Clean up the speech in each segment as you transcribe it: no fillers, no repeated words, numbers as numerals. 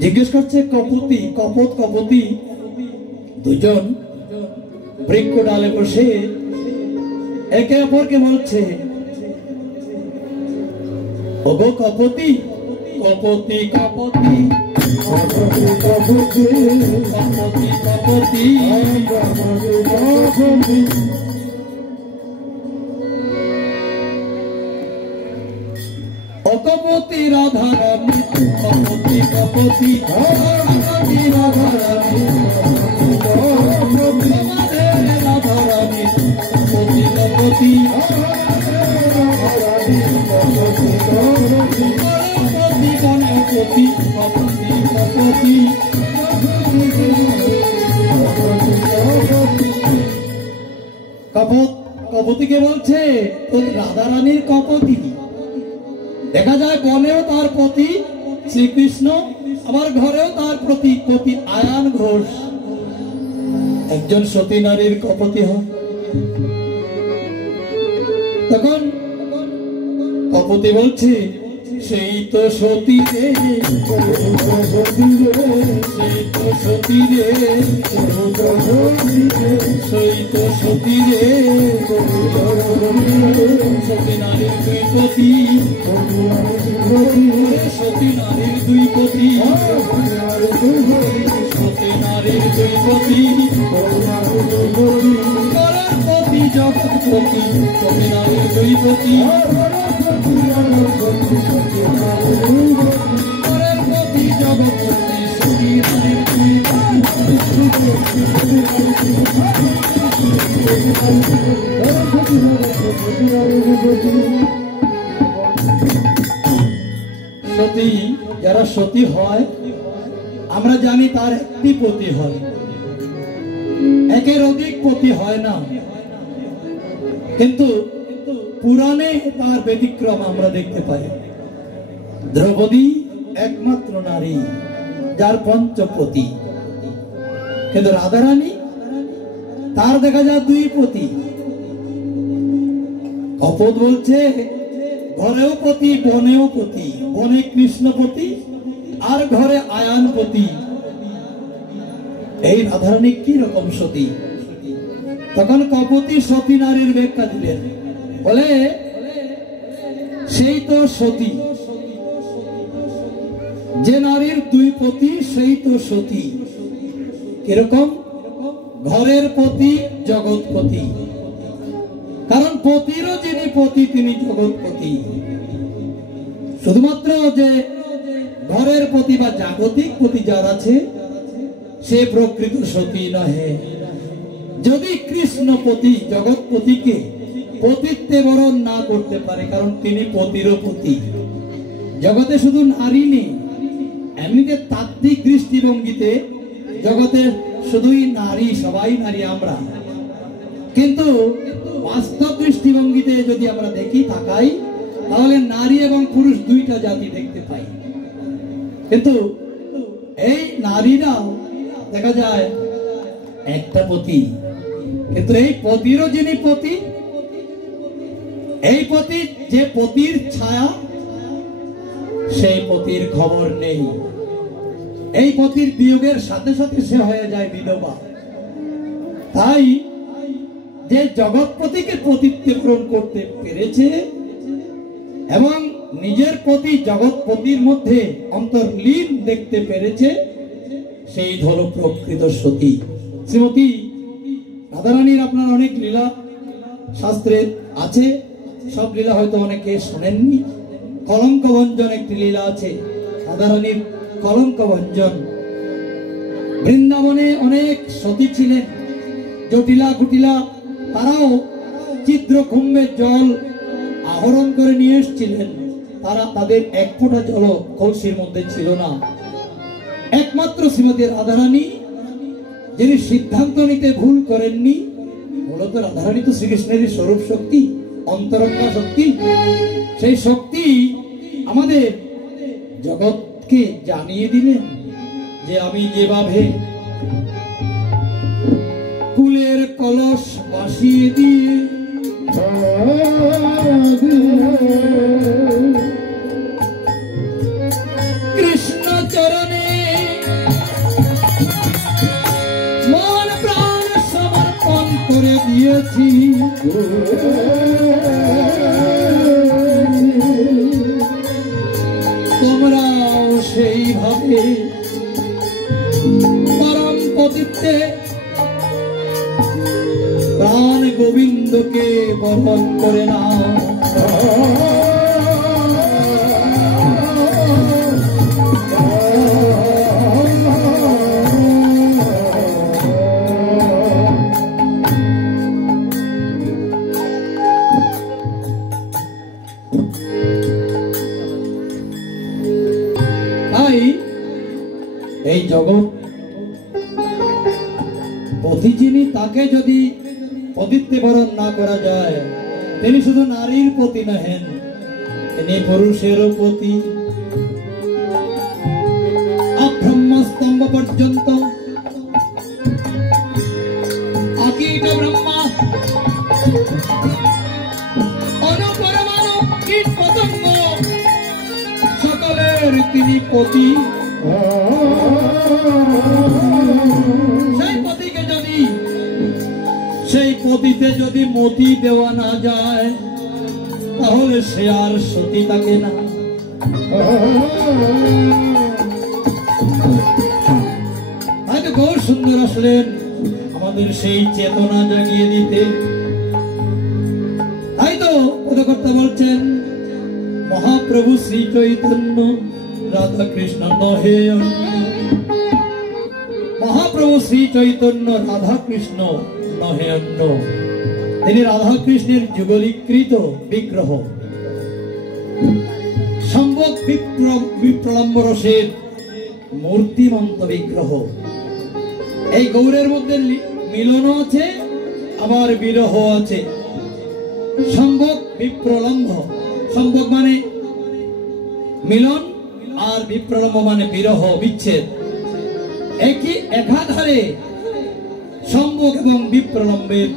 জিজ্ঞেস করছে কপতি কপত কপতি দুজন বৃক্ষ ডালে বসে একে অপরকে বলছে, ওগো কপতি কপতি কপতি কপতি কপতি কপতি কপতি অকপতি রাধারানী কপতি কপতি কপতি রাধারানী রাধারানী কপতি কপতি গণপতি কপতি কপতি কপত কপতিকে বলছে তোর রাধারানীর কপতি। দেখা যায় বনেও তার পতি শ্রীকৃষ্ণ, আবার ঘরেও তার প্রতি পতি আয়ান ঘোষ। একজন সতী নারীর কপতি হয়। তখন কপতি বলছে, সেই তো সতী রে, সেই তো সতী রে, সেই তো সতী রে, সতী নারীর দুই পতি, সতী নারীর দুই পতি, সতী নারীর দুই পতি, করার পতি জগৎপতি, সতী নারীর দুই পতি, করার পতি জগৎপতি, সতী নারীর দুই সতী যারা সতী হয় আমরা জানি তার একটি পতি হয়, একের অধিক পতি হয় না। কিন্তু পুরাণে তার ব্যতিক্রম আমরা দেখতে পাই। দ্রৌপদী একমাত্র নারী যার পঞ্চপতি, কিন্তু রাধারানী তার দেখা যায় দুই পতি। কপত বলছে ঘরেও পতি বনেও পতি, বনে কৃষ্ণপতি আর ঘরে আয়ানপতি। এই রাধারানী কি রকম সতী? তখন কপতি সতী নারীর ব্যাখ্যা দিলেন, বলে সেই তো সতী, যে নারীর দুই পতি সেই তো সতী। কিরকম? ঘরের পতি জগৎপতি, কারণ পতিরও যিনি পতি তিনি জগৎপতি। শুধুমাত্র যে ঘরের পতি বা জাগতিক পতি যার আছে সে প্রকৃত সতী নহে। যদি কৃষ্ণপতি জগৎপতিকে পতিত্বে বরণ না করতে পারে, কারণ তিনি পতিরও পতি। জগতে শুধু নারী নেই, এমনিতে তাত্ত্বিক দৃষ্টিভঙ্গিতে জগতে শুধুই নারী, সবাই নারী আমরা, কিন্তু বাস্তব দৃষ্টিভঙ্গিতে যদি আমরা দেখি তাকাই তাহলে নারী এবং পুরুষ দুইটা জাতি দেখতে পাই। কিন্তু এই নারীরাও দেখা যায় একটা পতি, কিন্তু এই পতিরও যিনি পতি, এই পতি যে পতির ছায়া সেই পতির খবর নেই। এই পতির বিয়োগের সাথে সাথে সে হয়ে যায় বিধবা। তাই যে জগৎপতিকে পতিত্বে পূরণ করতে পেরেছে এবং নিজের প্রতি জগৎপতির মধ্যে অন্তর্লীন দেখতে পেরেছে, সেই হলো প্রকৃত সতী। শ্রীমতী রাধারানীর আপনার অনেক লীলা শাস্ত্রে আছে, সব লীলা হয়তো অনেকে শোনেননি। কলঙ্ক ভঞ্জন একটি লীলা আছে, রাধারানীর কলঙ্ক ভঞ্জন। বৃন্দাবনে অনেক সতী ছিলেন, জটিলা কুটিলা, তারাও চিত্রকুম্ভে জল আহরণ করে নিয়ে এসেছিলেন। তারা তাদের এক ফোঁটা জল কলসির মধ্যে ছিল না। একমাত্র শ্রীমতী রাধারানী যিনি সিদ্ধান্ত নিতে ভুল করেননি। মূলত রাধারানী তো শ্রীকৃষ্ণের স্বরূপ শক্তি, অন্তরঙ্গা শক্তি। সেই শক্তি আমাদের জগৎকে জানিয়ে দিলেন যে আমি যেভাবে কুলের কলস বাসিয়ে দিয়ে কৃষ্ণ চরণে মন প্রাণ সমর্পণ করে দিয়েছি। তোমরাও সেইভাবে পরম পতিতে প্রাণ গোবিন্দকে বরণ করে নাও। এই জগৎ পতি যিনি, তাকে যদি পতিত্বে বরণ না করা যায়, তিনি শুধু নারীর পতি নহেন, তিনি পুরুষেরও পতি। ব্রহ্মস্তম্ভ পর্যন্ত অকীট ব্রহ্মা অনুপরমাণু কীট পতঙ্গ সকলের তিনি পতি। সেই পতিতে যদি মতি দেওয়া না যায়, তাহলে সে আর সতী থাকে না। হয়তো গৌর সুন্দর আসলেন আমাদের সেই চেতনা জাগিয়ে দিতে। তাই তো পদকর্তা বলছেন, মহাপ্রভু শ্রী চৈতন্য রাধা কৃষ্ণ নহে অন্য। মহাপ্রভু শ্রী চৈতন্য রাধা কৃষ্ণ নহে অন্য। তিনি রাধা কৃষ্ণের যুগলীকৃত বিগ্রহ, সম্ভব বিপ্রলম্ব রসের মূর্তিমন্ত বিগ্রহ। এই গৌরের মধ্যে মিলনও আছে, আবার বিরহ আছে। সম্ভব বিপ্রলম্ব, সম্ভব মানে মিলন, আর বিপ্রলম্ব মানে বিরহ, বিচ্ছেদ। একই একাধারে সম্ভোগ এবং বিপ্রলম্বের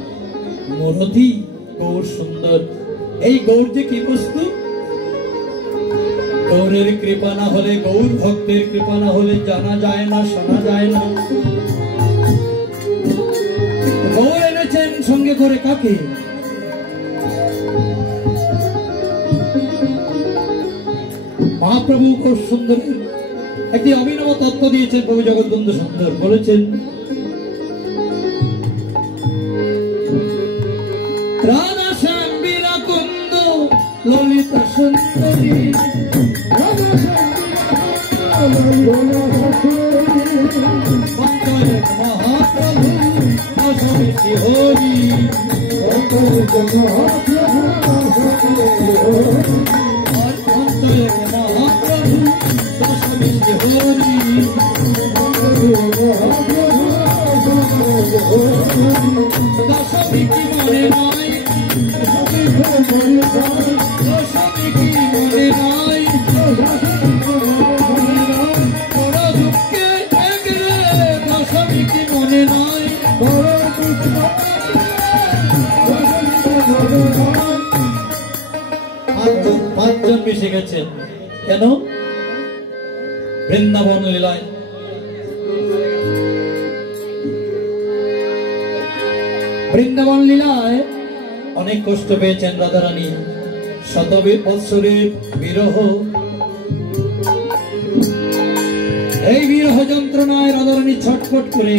মূর্তি গৌর সুন্দর। এই গৌর যে কি বস্তু? গৌরের কৃপা না হলে, গৌর ভক্তের কৃপা না হলে জানা যায় না, শোনা যায় না। গৌর এনেছেন সঙ্গে করে কাকে? মহাপ্রভু গৌর সুন্দরের একটি অভিনব তত্ত্ব দিয়েছেন প্রভু জগৎবন্ধু সুন্দর। বলেছেন, রাধা শ্যাম বীরা কুন্দ ললিতা সুন্দরী, মহাপ্রভু অসমিতি হরি, মহাপ্রভু অসমিতি হরি। দশমী কি মনে নাই, দশমী কি মনে নাই, বড় দুঃখে একরে দশমী কি মনে নাই। পাঁচজন মিশে গেছেন কেন? বৃন্দাবন লীলায়। বৃন্দাবন লীলায় অনেক কষ্ট পেয়েছেন রাধারানী, শত বৎসরের বিরহ। এই বিরহ যন্ত্রণায় রাধারানী ছটফট করে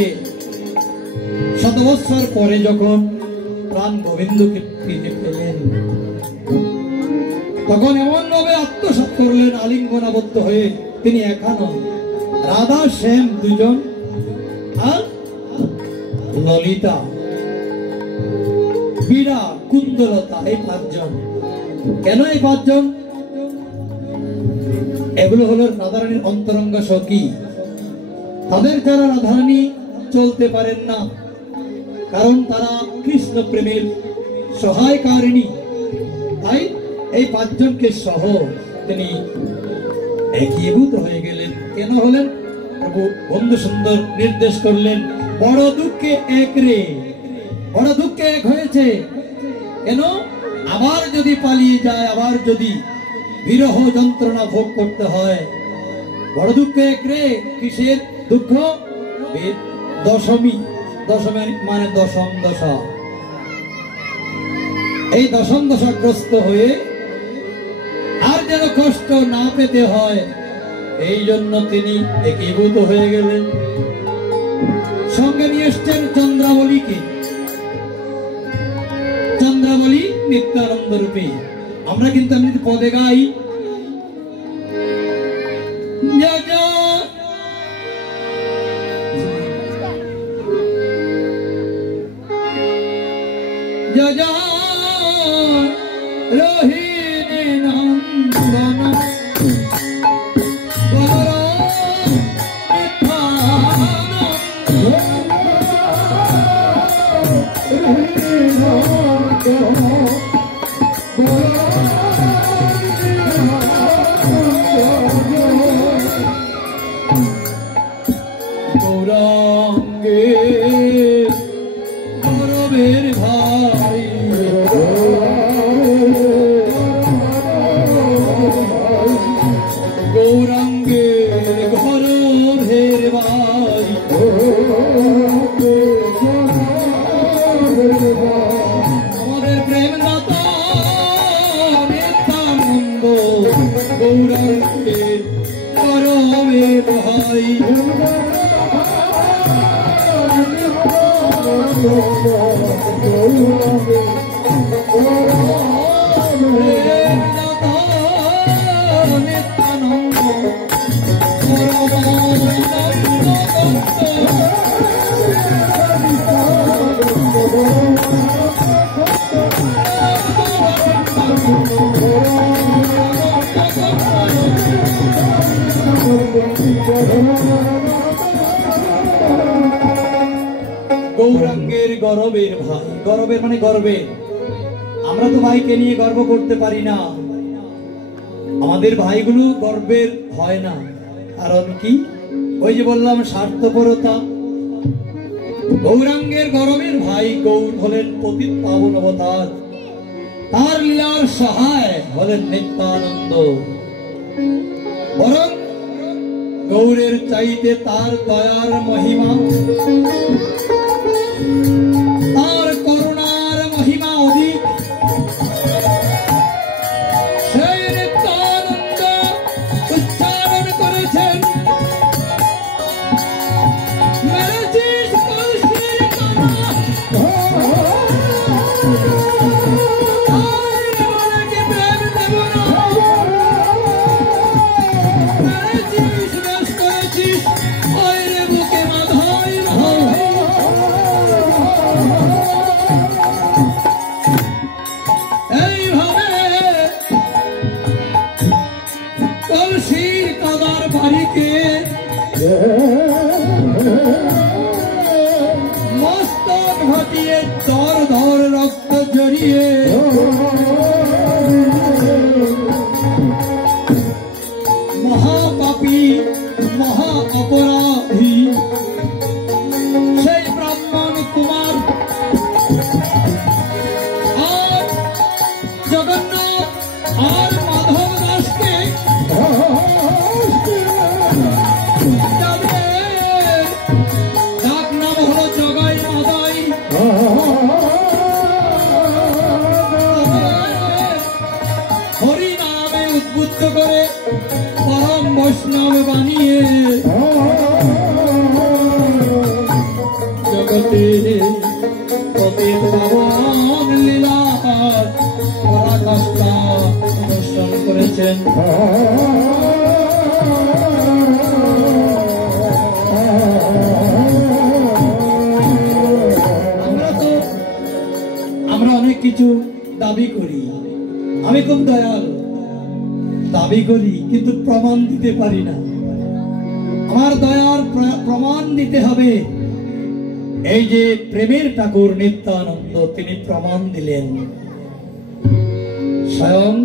শত বৎসর পরে যখন প্রাণ গোবিন্দকে ফিরে পেলেন, তখন এমন ভাবে আত্মসাৎ করলেন, আলিঙ্গনাবদ্ধ হয়ে। তিনি একা নন, রাধা শ্যাম দুজন আর ললিতা বীরা কুন্দলতা, এই পাঁচজন। কেন এই পাঁচজন? এগুলো হলো রাধারানীর অন্তরঙ্গ সখী। তাদের যারা রাধারানী চলতে পারেন না, কারণ তারা কৃষ্ণ প্রেমের সহায়কারিণী। তাই এই পাঁচজনকে সহ তিনি একীভূত হয়ে গেলেন। কেন হলেন? প্রভু বন্ধু সুন্দর নির্দেশ করলেন, বড় দুঃখে এক রে বড় দুঃখে এক হয়েছে। কেন? আবার যদি পালিয়ে যায়, আবার যদি বিরহ যন্ত্রণা ভোগ করতে হয়, বড় দুঃখে এক রে। কিসের দুঃখ? দশমী। দশমী মানে দশম দশা। এই দশম দশাগ্রস্ত হয়ে আর যেন কষ্ট না পেতে হয়, এই জন্য তিনি একীভূত হয়ে গেলেন। সঙ্গে নিয়ে এসছেন চন্দ্রাবলীকে। চন্দ্রাবলী নিত্যানন্দ রূপে। আমরা কিন্তু আমি পদে গাই, রোহিণী নন্দন গৌরাঙ্গে গৌরবের ভাই, গৌরাঙ্গে গৌরবের ভাই, আমাদের প্রেম দাতা নিত্যানন্দ গৌরাঙ্গের গৌরবের ভাই। গৌরাঙ্গের গৌরবের ভাই। গৌরবের মানে গর্বের। আমরা তো ভাইকে নিয়ে গর্ব করতে পারি না, আমাদের ভাইগুলো গর্বের হয় না। কারণ কি? ওই যে বললাম, স্বার্থপরতা। গৌরাঙ্গের গৌরবের ভাই গৌর হলেন পতিত পাবন অবতার, তার লীলার সহায় হলেন নিত্যানন্দ। বরং গৌরের চাইতে তার দয়ার মহিমা, তার করুণার মহিমা অধিক। সেই নিত্যানন্দ উচ্চারণ করেছেন, মেরেছিস কলসির কানা, বলাকে প্রেম দেব না, মেরেছিস বেশ করেছিস, ওই রে বুকে মাধাই ভাই। এইভাবে কলসির কাদার বাড়িকে মস্তক ভাটিয়ে ধর ধর রক্ত জড়িয়ে মহাপাপী মহা অপরাধী সেই ব্রাহ্মণ কুমার আর জগন্নাথ আর মাধব দাসকে, যাদের ডাক নাম হলো জগাই মাদাই, হরি নামে উদ্বুদ্ধ করে পরম বৈষ্ণব বানিয়ে জগতে পতিত পাবন লীলা পরাকাষ্ঠা প্রদর্শন করেছেন। আমরা অনেক কিছু দাবি করি, আমি খুব দয়াল দাবি করি, কিন্তু প্রমাণ দিতে পারি না। আমার দয়ার প্রমাণ দিতে হবে। এই যে প্রেমের ঠাকুর নিত্যানন্দ, তিনি প্রমাণ দিলেন। স্বয়ং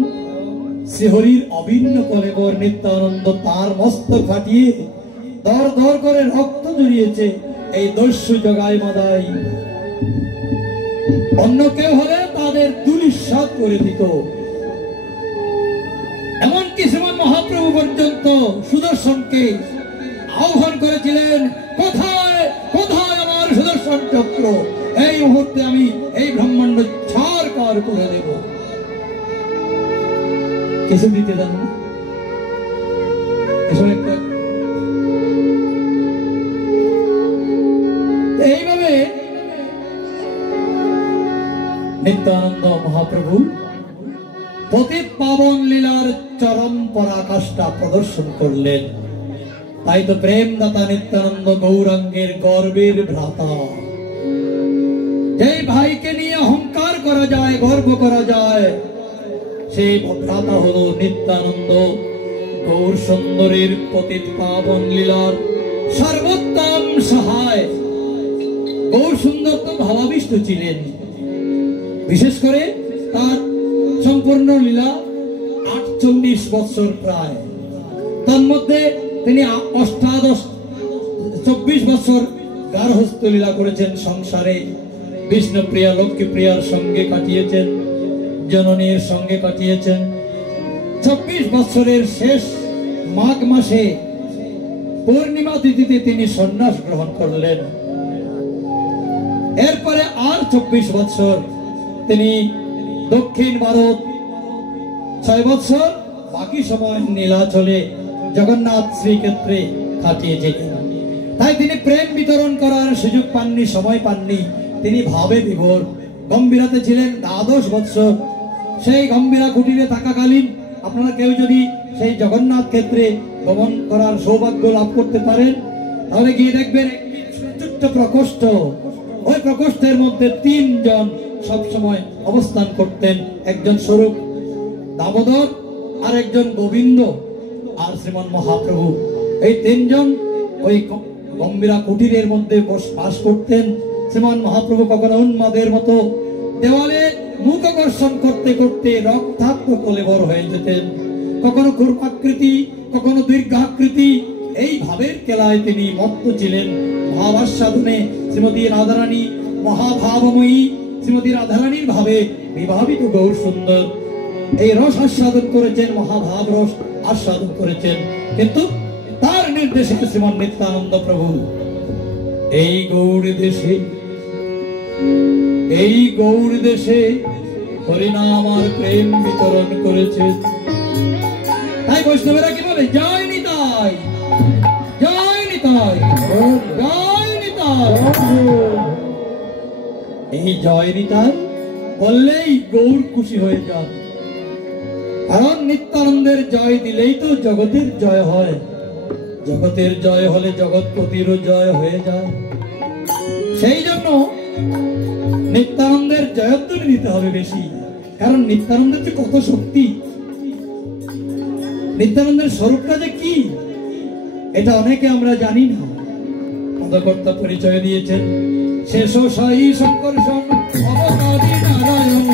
শ্রীহরির অভিন্ন কলেবর নিত্যানন্দ তার মস্তক ফাটিয়ে দর দর করে রক্ত জড়িয়েছে এই দস্যু জগাই মাদাই। অন্য কেউ হলে তাদের দুলিশ্বাদ করে দিত। এমনকি শ্রীমান মহাপ্রভু পর্যন্ত সুদর্শনকে আহ্বান করেছিলেন, কোথায় কোথায় আমার সুদর্শন চক্র, এই মুহূর্তে আমি এই ব্রহ্মাণ্ড ছাড়কার করে দেব। কিছু দিতে জান না, এসব একটা এইভাবে নিত্যানন্দ মহাপ্রভু পতিত পাবন লীলার চরম পরাকাষ্ঠা প্রদর্শন করলেন। তাই তো প্রেমদাতা নিত্যানন্দ গৌরাঙ্গের গর্বের ভ্রাতা। যে ভাইকে নিয়ে অহংকার করা যায়, গর্ব করা যায়, সেই ভ্রাতা হলো নিত্যানন্দ গৌর সুন্দরীর পতিত পাবন লীলার সর্বোত্তম সহায়। গৌর সুন্দর তো ভাবাবিষ্ট ছিলেন। বিশেষ করে তার সম্পূর্ণ লীলা 48 বছর প্রায়। তার মধ্যে তিনি 24 বছর গার্হস্থ্য লীলা করেছেন সংসারে। বিষ্ণুপ্রিয়া লক্ষ্মীপ্রিয়ার সঙ্গে কাটিয়েছেন, জননীর সঙ্গে কাটিয়েছেন। 24 বছরের শেষ মাঘ মাসে পূর্ণিমা তিথিতে তিনি সন্ন্যাস গ্রহণ করলেন। এরপরে আর 24 বছর তিনি দক্ষিণ ভারত 6 বছর, বাকি সময় নীলাচলে জগন্নাথ শ্রীক্ষেত্রে কাটিয়েছিলেন। তাই তিনি প্রেম বিতরণ করার সুযোগ পাননি, সময় পাননি। তিনি ভাবে বিভোর। গম্ভীরাতে ছিলেন 12 বছর। সেই গম্ভীরা কুটিরে থাকাকালীন আপনারা কেউ যদি সেই জগন্নাথ ক্ষেত্রে গমন করার সৌভাগ্য লাভ করতে পারেন, তাহলে গিয়ে দেখবেন ছোট্ট প্রকোষ্ঠ। ওই প্রকোষ্ঠের মধ্যে 3 জন সবসময় অবস্থান করতেন। একজন স্বরূপ দামোদর, আর একজন গোবিন্দ, আর শ্রীমান মহাপ্রভু। এই 3 জন ওই গম্ভীরা কুটিরের মধ্যে বাস করতেন। শ্রীমান মহাপ্রভু কখনো উন্মাদের মতো দেওয়ালে মুখ আকর্ষণ করতে করতে রক্তাক্ত কলেবর হয়ে যেতেন। কখনো কুর্মাকৃতি, কখনো দীর্ঘাকৃতি, এই ভাবের খেলায় তিনি মত্ত ছিলেন। ভাবাস্বাদনে শ্রীমতী রাধারানী মহাভাবময়ী, শ্রীমতী রাধারানীর ভাবে বিভাবিত গৌর সুন্দর এই রস আস্বাদন করেছেন, মহাভাব রস আস্বাদন করেছেন। কিন্তু তার নির্দেশে শ্রীমান নিত্যানন্দ প্রভু এই গৌর দেশে হরিনাম আর প্রেম বিতরণ করেছেন। তাই বৈষ্ণবেরা কি বলে, জয় নিতাই, জয় নিতাই, জয় নিতাই। এই জয় নিতাই বললেই গৌর খুশি হয়ে যান। কারণ নিত্যানন্দের জয় দিলেই তো জগতের জয় হয়। জগতের জয় হলে জগৎপতিরও জয় হয়ে যায়। সেই জন্য নিত্যানন্দের জয়ধ্বনি দিতে হবে বেশি। কারণ নিত্যানন্দের যে কত শক্তি, নিত্যানন্দের স্বরূপটা যে কি, এটা অনেকে আমরা জানি না। পদকর্তা পরিচয় দিয়েছেন, শেষ সাই সংকর্ষণ অবতারী নারায়ণ,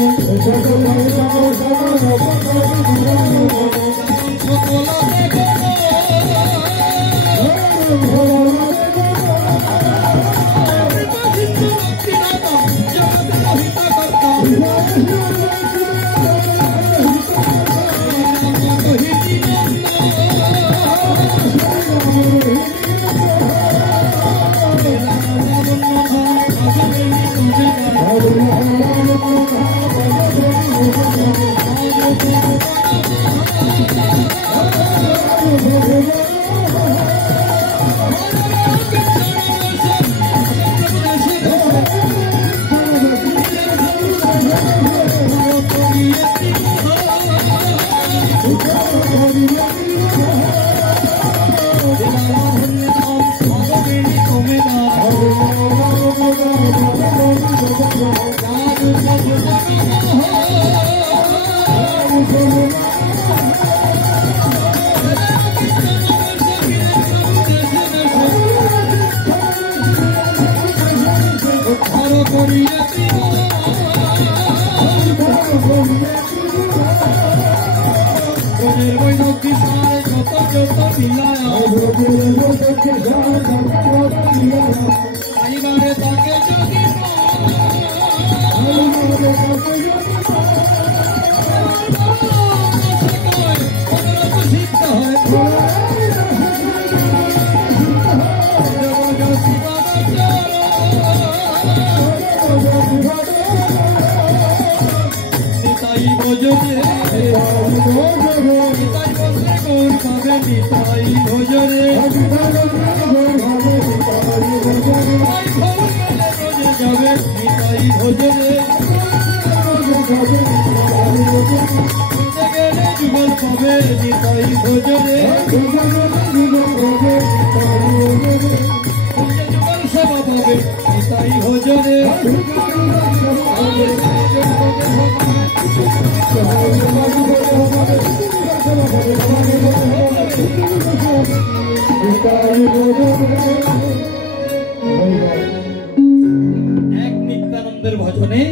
ভজনে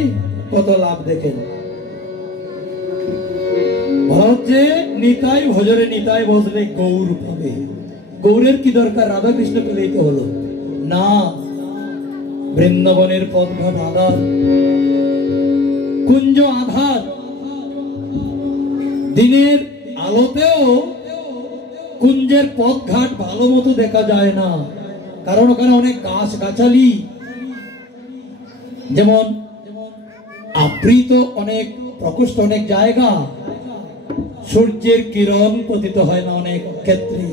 কত লাভ দেখেন। বলা হচ্ছে নিতাই ভজনে নিতাই ভজনে গৌর পাবে। গৌরের কি দরকার? রাধা কৃষ্ণ পেলেই তো হলো না। বৃন্দাবনের পদঘাট আধার, কুঞ্জ আধার, দিনের আলোতেও কুঞ্জের পদঘাট ভালো মতো দেখা যায় না, কারণ ওখানে অনেক গাছ গাছালি, যেমন আবৃত অনেক প্রকোষ্ঠ, অনেক জায়গা, সূর্যের কিরণ পতিত হয় না অনেক ক্ষেত্রে।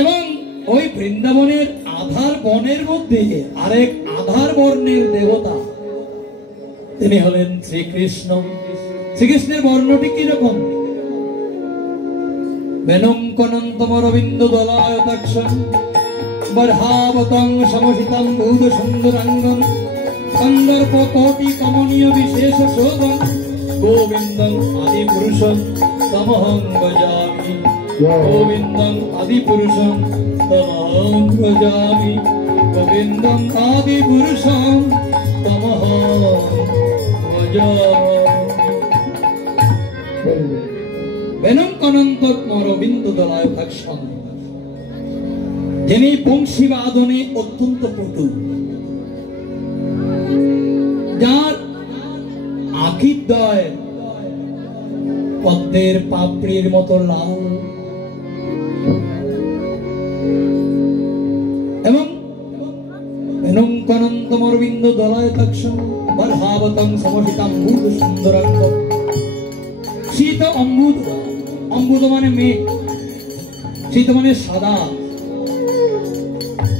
এবং ওই বৃন্দাবনের আধার বনের মধ্যে আরেক আধার বর্ণের দেবতা, তিনি হলেন শ্রীকৃষ্ণ। শ্রীকৃষ্ণের বর্ণটি কিরকম? বেনঙ্কনন্তমরবিন্দ দলায়তাক্ষং বর্হাবতং সমসিতং ভূত সুন্দরাঙ্গং কন্দর্প কোটি কমনীয় বিশেষ শোভং গোবিন্দং আদি পুরুষং তমহং ভজামি। গোবিন্দং আদি পুরুষং তমহং ভজামি। গোবিন্দং আদি পুরুষং তমহং ভজামি। বেনঙ্কনন্তমরবিন্দ দলায়তাক্ষং, যিনি বংশীবাদনে অত্যন্ত পটু, যার আখিদ্বয় পদ্মের পাপড়ির মতো লাল, এবং বেনঙ্কনন্তমরবিন্দ দলায়তাক্ষং বর্হাবতং সমসিতং ভূত সুন্দরাঙ্গং। শীত অম্বুদ, অম্বুদ মানে মেঘ, শীত মানে সাদা।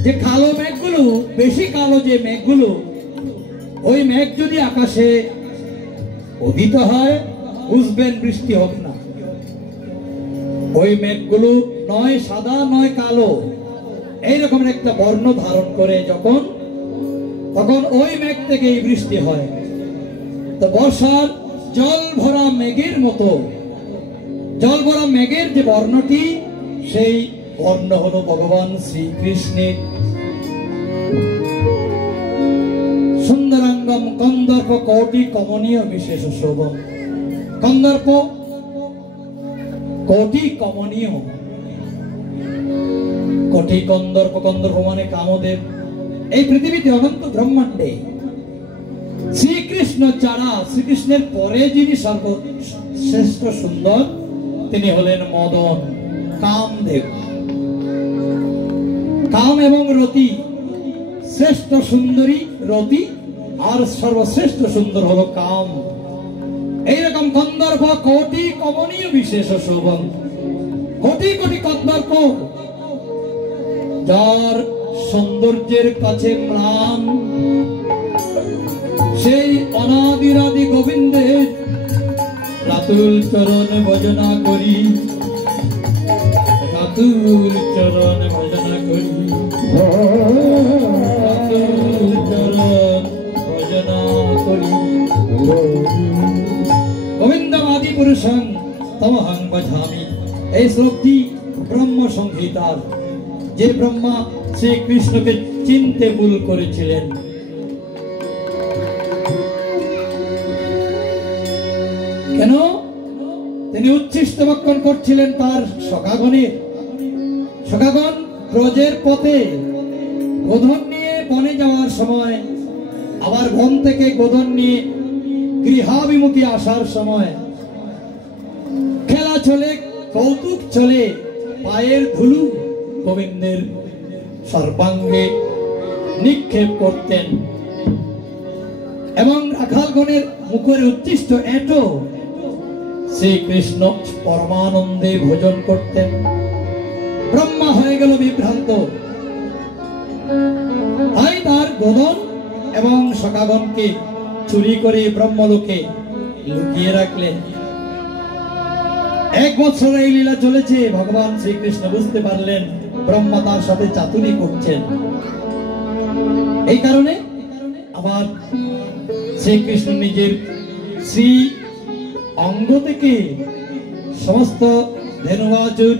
যে কালো মেঘগুলো, বেশি কালো যে মেঘগুলো, ওই মেঘ যদি আকাশে উদিত হয় বুঝবেন বৃষ্টি হবে না। ওই মেঘগুলো নয় সাদা নয় কালো, এইরকম একটা বর্ণ ধারণ করে যখন, তখন ওই মেঘ থেকেই বৃষ্টি হয়। তো বর্ষার জল ভরা মেঘের মতো, জল ভরা মেঘের যে বর্ণটি, সেই বর্ণ হলো ভগবান শ্রীকৃষ্ণের। সুন্দরাঙ্গম কন্দর্প কোটি কমনীয় বিশেষ শোভম। কন্দর্প কোটি কমনীয়, কোটি কন্দর্প, কন্দর্প মানে কামদেব। এই পৃথিবীতে অনন্ত ব্রহ্মাণ্ডে শ্রীকৃষ্ণ ছাড়া, শ্রীকৃষ্ণের পরে যিনি সর্বশ্রেষ্ঠ সুন্দর, তিনি হলেন মদন, কামদেব। কাম এবং রতি, শ্রেষ্ঠ সুন্দরী রতি, আর সর্বশ্রেষ্ঠ সুন্দর হলো কাম। এইরকম কন্দর্প কোটি কমনীয় বিশেষ শোভন, কোটি কোটি কন্দর্প, যার সৌন্দর্যের কাছে ম্লান, সেই অনাদিরাদি গোবিন্দের রাতুল চরণ ভজনা করি, রাতুল চরণ ভজনা করি, রাতুল চরণ ভজনা করি। গোবিন্দম আদি পুরুষং তমহং ভজামি। এই শ্লোকটি ব্রহ্ম সংহিতার, যে ব্রহ্মা শ্রীকৃষ্ণকে চিনতে ভুল করেছিলেন। কেন? তিনি উচ্ছিষ্ট ভক্ষণ করছিলেন তার সখাগণের। সখাগণ ব্রজের পথে গোধন নিয়ে বনে যাওয়ার সময় আবার বন থেকে গোধন নিয়ে গৃহাভিমুখী আসার সময় খেলা চলে, কৌতুক চলে, পায়ের ধুলো গোবিন্দের সর্বাঙ্গে নিক্ষেপ করতেন এবং রাখালগণের মুখের উচ্ছিষ্ট এঁটো শ্রীকৃষ্ণ পরমানন্দে ভোজন করতেন। ব্রহ্মা হয়ে গেল বিভ্রান্ত। তাই তার গোধন এবং সখাগণকে চুরি করে ব্রহ্মলোকে লুকিয়ে রাখলেন। 1 বছর এই লীলা চলেছে। ভগবান শ্রীকৃষ্ণ বুঝতে পারলেন ব্রহ্মা তার সাথে চাতুরি করছেন। এই কারণে আবার শ্রীকৃষ্ণ নিজের শ্রী অঙ্গ থেকে সমস্ত ধেনুবাজুর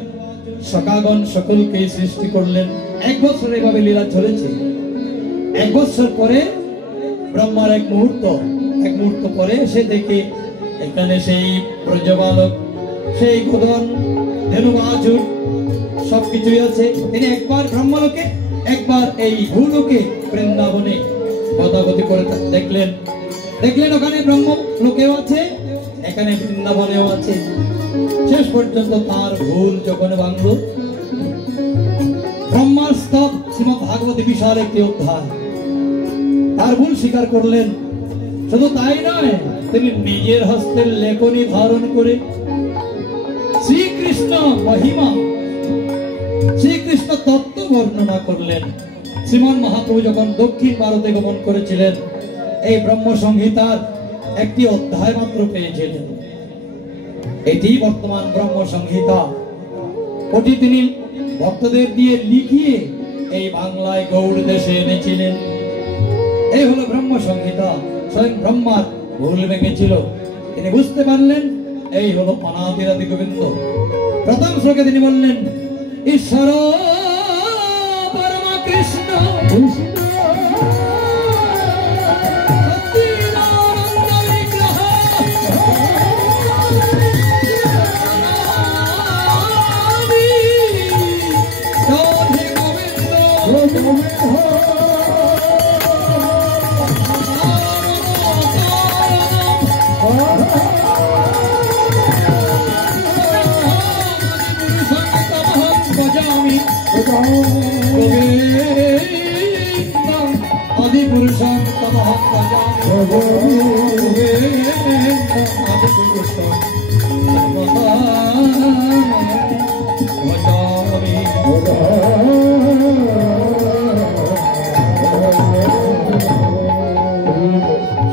সখাগণ সকলকে সৃষ্টি করলেন। 1 বছর এভাবে লীলা চলেছে। 1 বছর পরে ব্রহ্মার এক মুহূর্ত পরে সে দেখে এখানে সেই ব্রজবালক, সেই গোধন, ধেনুবাজুর সবকিছুই আছে। তিনি একবার ব্রহ্মলোকে, একবার এই ভূলোকে বৃন্দাবনে গতাগতি করে দেখলেন। ওখানে ব্রহ্ম লোকেও আছে, এখানে বৃন্দাবনেও আছে। শেষ পর্যন্ত তার ভুল যখন ভাঙল, ব্রহ্মার স্তব শ্রীমদ্ ভাগবতী বিশাল একটি অধ্যায়, তার ভুল স্বীকার করলেন। শুধু তাই নয়, তিনি নিজের হস্তের লেখনী ধারণ করে শ্রীকৃষ্ণ মহিমা, শ্রীকৃষ্ণ তত্ত্ব বর্ণনা করলেন। শ্রীমন মহাপ্রভু যখন দক্ষিণ ভারতে গমন করেছিলেন, এই ব্রহ্ম সংহিতার একটি অধ্যায় মাত্র পেয়েছিলেন। এটি বর্তমান ব্রহ্ম সংহিতা। ওটি তিনি ভক্তদের দিয়ে লিখিয়ে এই বাংলায় গৌড় দেশে এনেছিলেন। এই হলো ব্রহ্ম সংহিতা। স্বয়ং ব্রহ্মার ভুল ভেঙেছিল, তিনি বুঝতে পারলেন এই হলো অনাদিরাদি গোবিন্দ। প্রথম শ্লোকে তিনি বললেন, ঈশ্বর পরম কৃষ্ণ आदि पुरुषां तमहं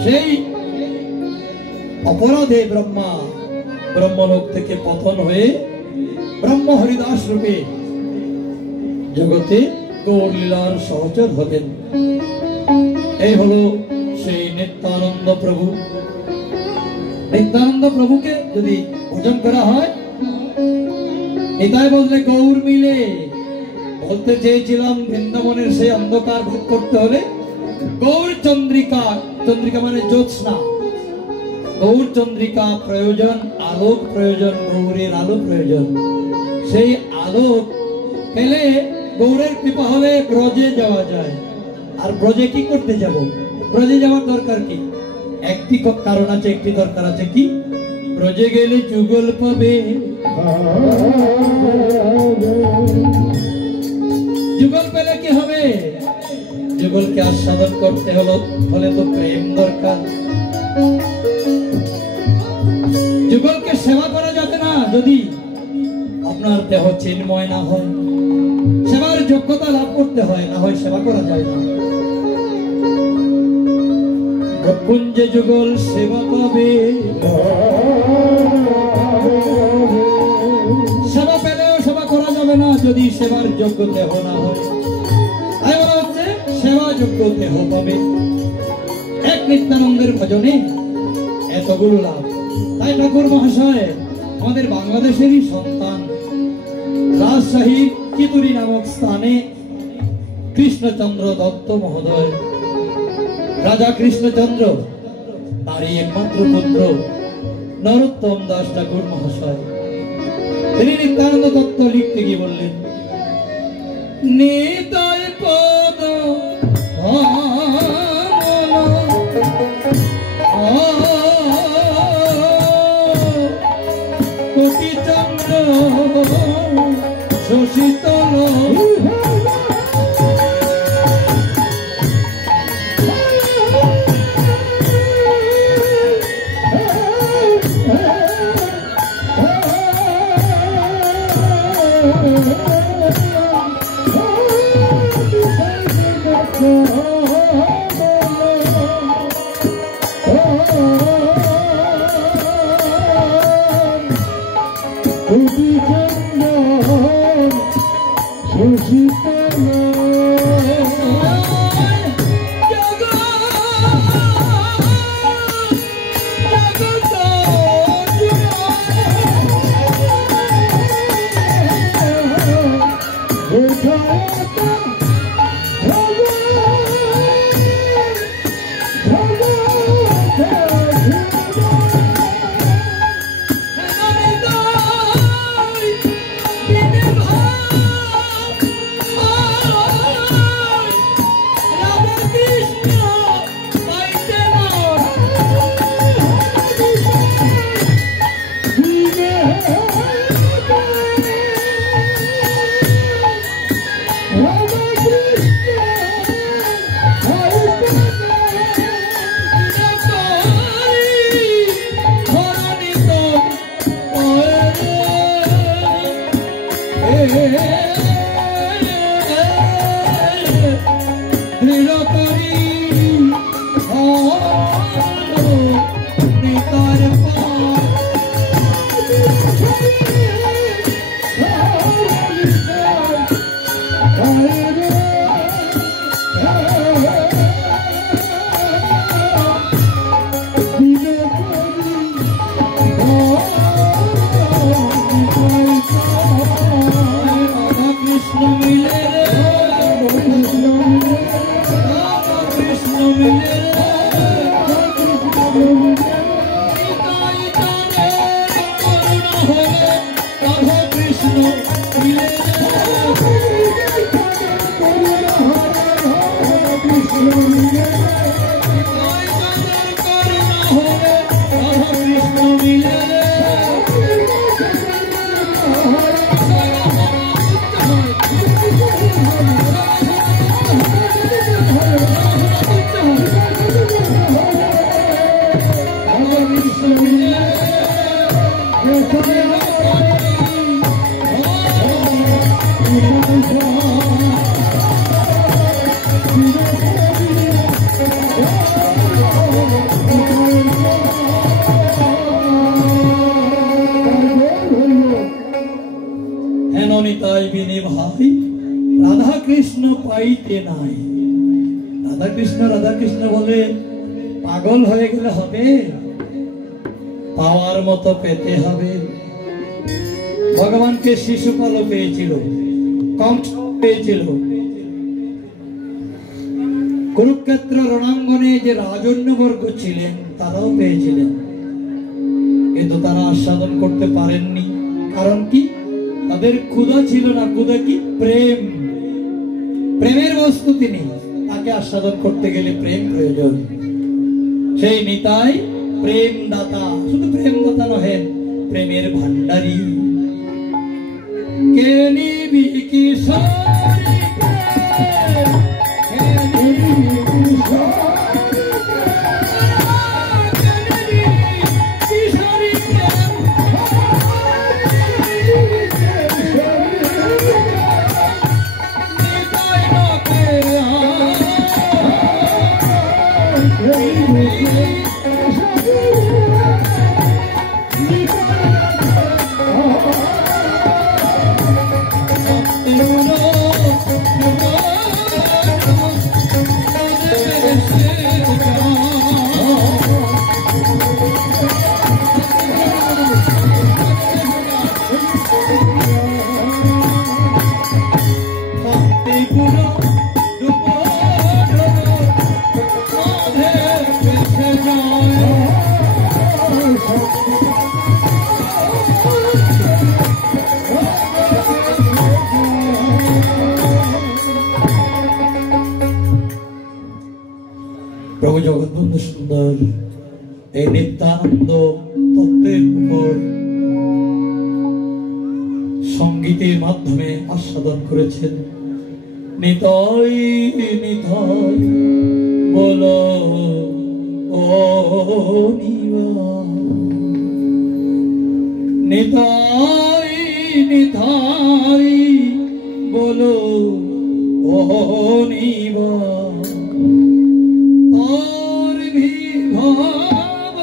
সেই অপরাধে ব্রহ্মা ব্রহ্মলোক থেকে পতন হয়ে ব্রহ্ম হরিদাস রূপে জগতে গৌর লীলার সহচর হলেন। এই হলো সেই নিত্যানন্দ প্রভু। নিত্যানন্দ প্রভুকে যদি ভোজন করা হয়, নিতাই বললে গৌর মিলে, বলতে চেয়েছিলাম বৃন্দাবনের সেই অন্ধকার ভেদ করতে হলে গৌর চন্দ্রিকা, চন্দ্রিকা মানে জ্যোৎস্না, গৌর চন্দ্রিকা প্রয়োজন, আলোক প্রয়োজন, গৌরের আলো প্রয়োজন। সেই আলোক পেলে গৌরের কৃপা হলে ব্রজে যাওয়া যায়। আর ব্রজে কি করতে যাব? ব্রজে যাওয়ার দরকার কি? একটি কারণ আছে, একটি দরকার আছে। কি? ব্রজে গেলে যুগল পাবে। যুগল পেলে কি হবে? যুগলকে আস্বাদন করতে হলে তো প্রেম দরকার। যুগলকে সেবা করা যাবে না যদি আপনার দেহ চিন্ময় না হয়। সেবার যোগ্যতা লাভ করতে হয়, না হয় সেবা করা যায় না। কুঞ্জে যুগল সেবা পাবে, সেবা পেলেও সেবা করা যাবে না যদি সেবার যোগ্য দেহ না হয়। তাই বলা হচ্ছে সেবা যোগ্য দেহ পাবে। এক নিত্যানন্দের ভজনে এতগুলো লাভ। তাই ঠাকুর মহাশয় আমাদের বাংলাদেশেরই সন্তান, রাজশাহীর চিতুরি নামক স্থানে কৃষ্ণচন্দ্র দত্ত মহোদয়, রাজা কৃষ্ণচন্দ্র, তারই একমাত্র পুত্র নরোত্তম দাস ঠাকুর মহাশয়, তিনি নিত্যানন্দ তত্ত্ব লিখতে গিয়ে বললেন, নিতাই পদ राधा कृष्ण पाइते नाई राधा कृष्ण बोले पागल হয়ে গেলে হবে পাওয়ার মতো পেতে হবে ভগবানকে শিশুপালও পেয়েছিল কংস পেয়েছিল কুরুক্ষেত্র রণাঙ্গনে যে রাজন্যবর্গ ছিলেন তারাও পেয়েছিলেন কিন্তু তারা আস্বাদন করতে পারেননি কারণ কি তাদের ক্ষুধা ছিল না ক্ষুধা কি প্রেম প্রেমের বস্তু তিনি তাকে আস্বাদন করতে গেলে প্রেম প্রয়োজন সেই নিতাই প্রেম দাতা শুধু প্রেম দাতা নহেন প্রেমের ভান্ডারী কে নিবি কিশোরী प्रभु जगन्नाथ सुंदर नित्यानंद तत्त्वेर ऊपर संगीतेर माध्यमे आस्वादन करेছেন निताई निताई बोलो ओ निताई निताई बोलो ओ निवा और भी भाव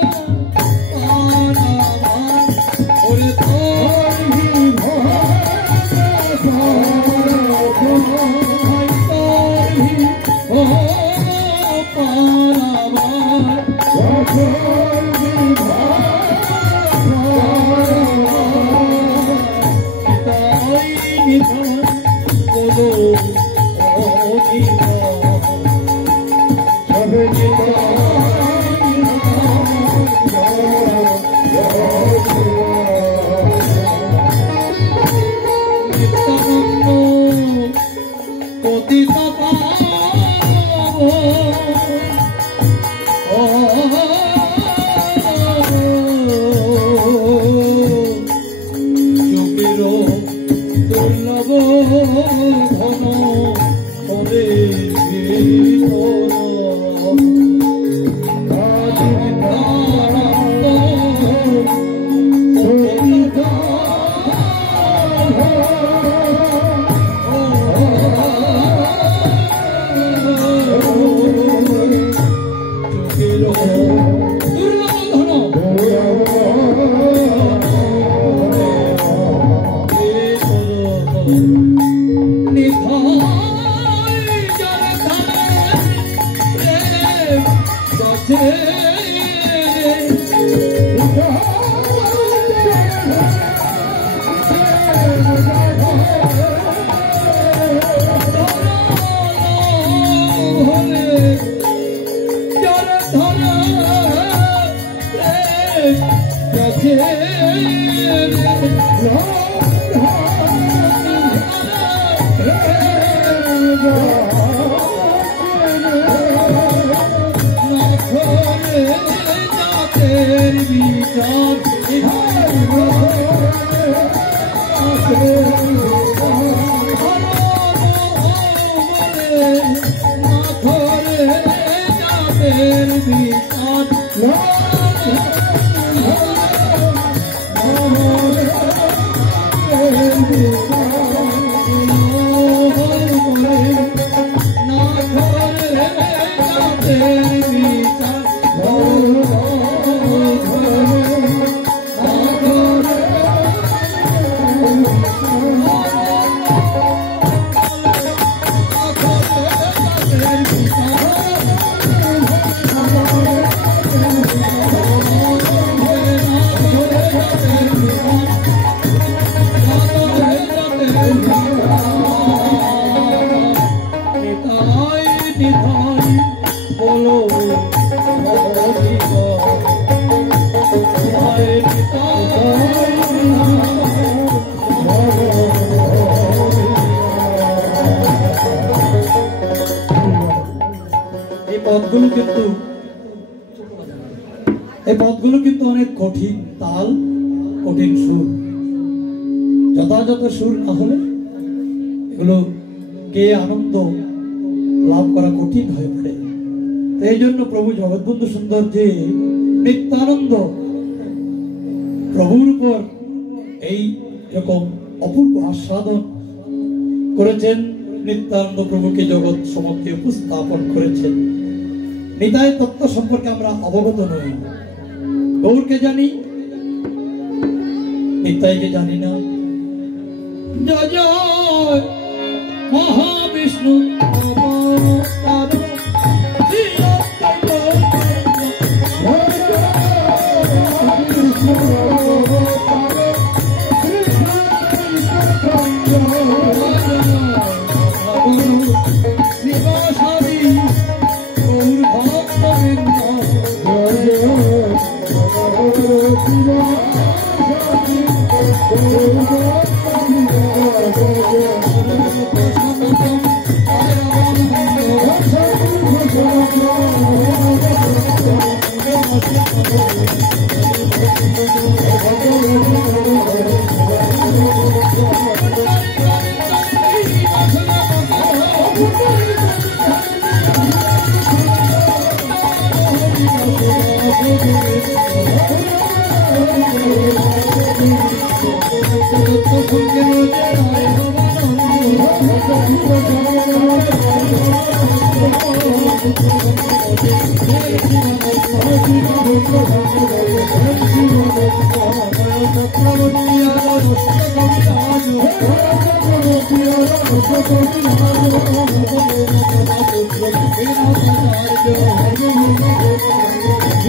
পদগুলো কিন্তু অনেক কঠিন তাল, কঠিন সুর। যথাযথ সুর না হলে এগুলো কে আনন্দ লাভ করা কঠিন হয়ে পড়ে। এই জন্য প্রভু জগৎবন্ধু সুন্দর যে নিত্যানন্দ প্রভুর উপর এই রকম অপূর্ব আস্বাদন করেছেন, নিত্যানন্দ প্রভুকে জগৎ সমক্ষে উপস্থাপন করেছেন। নিতাই তত্ত্ব সম্পর্কে আমরা অবগত নই, গৌরকে জানি, নিতাইকে জানি না। জয় জয় মহাবিষ্ণু Thank you.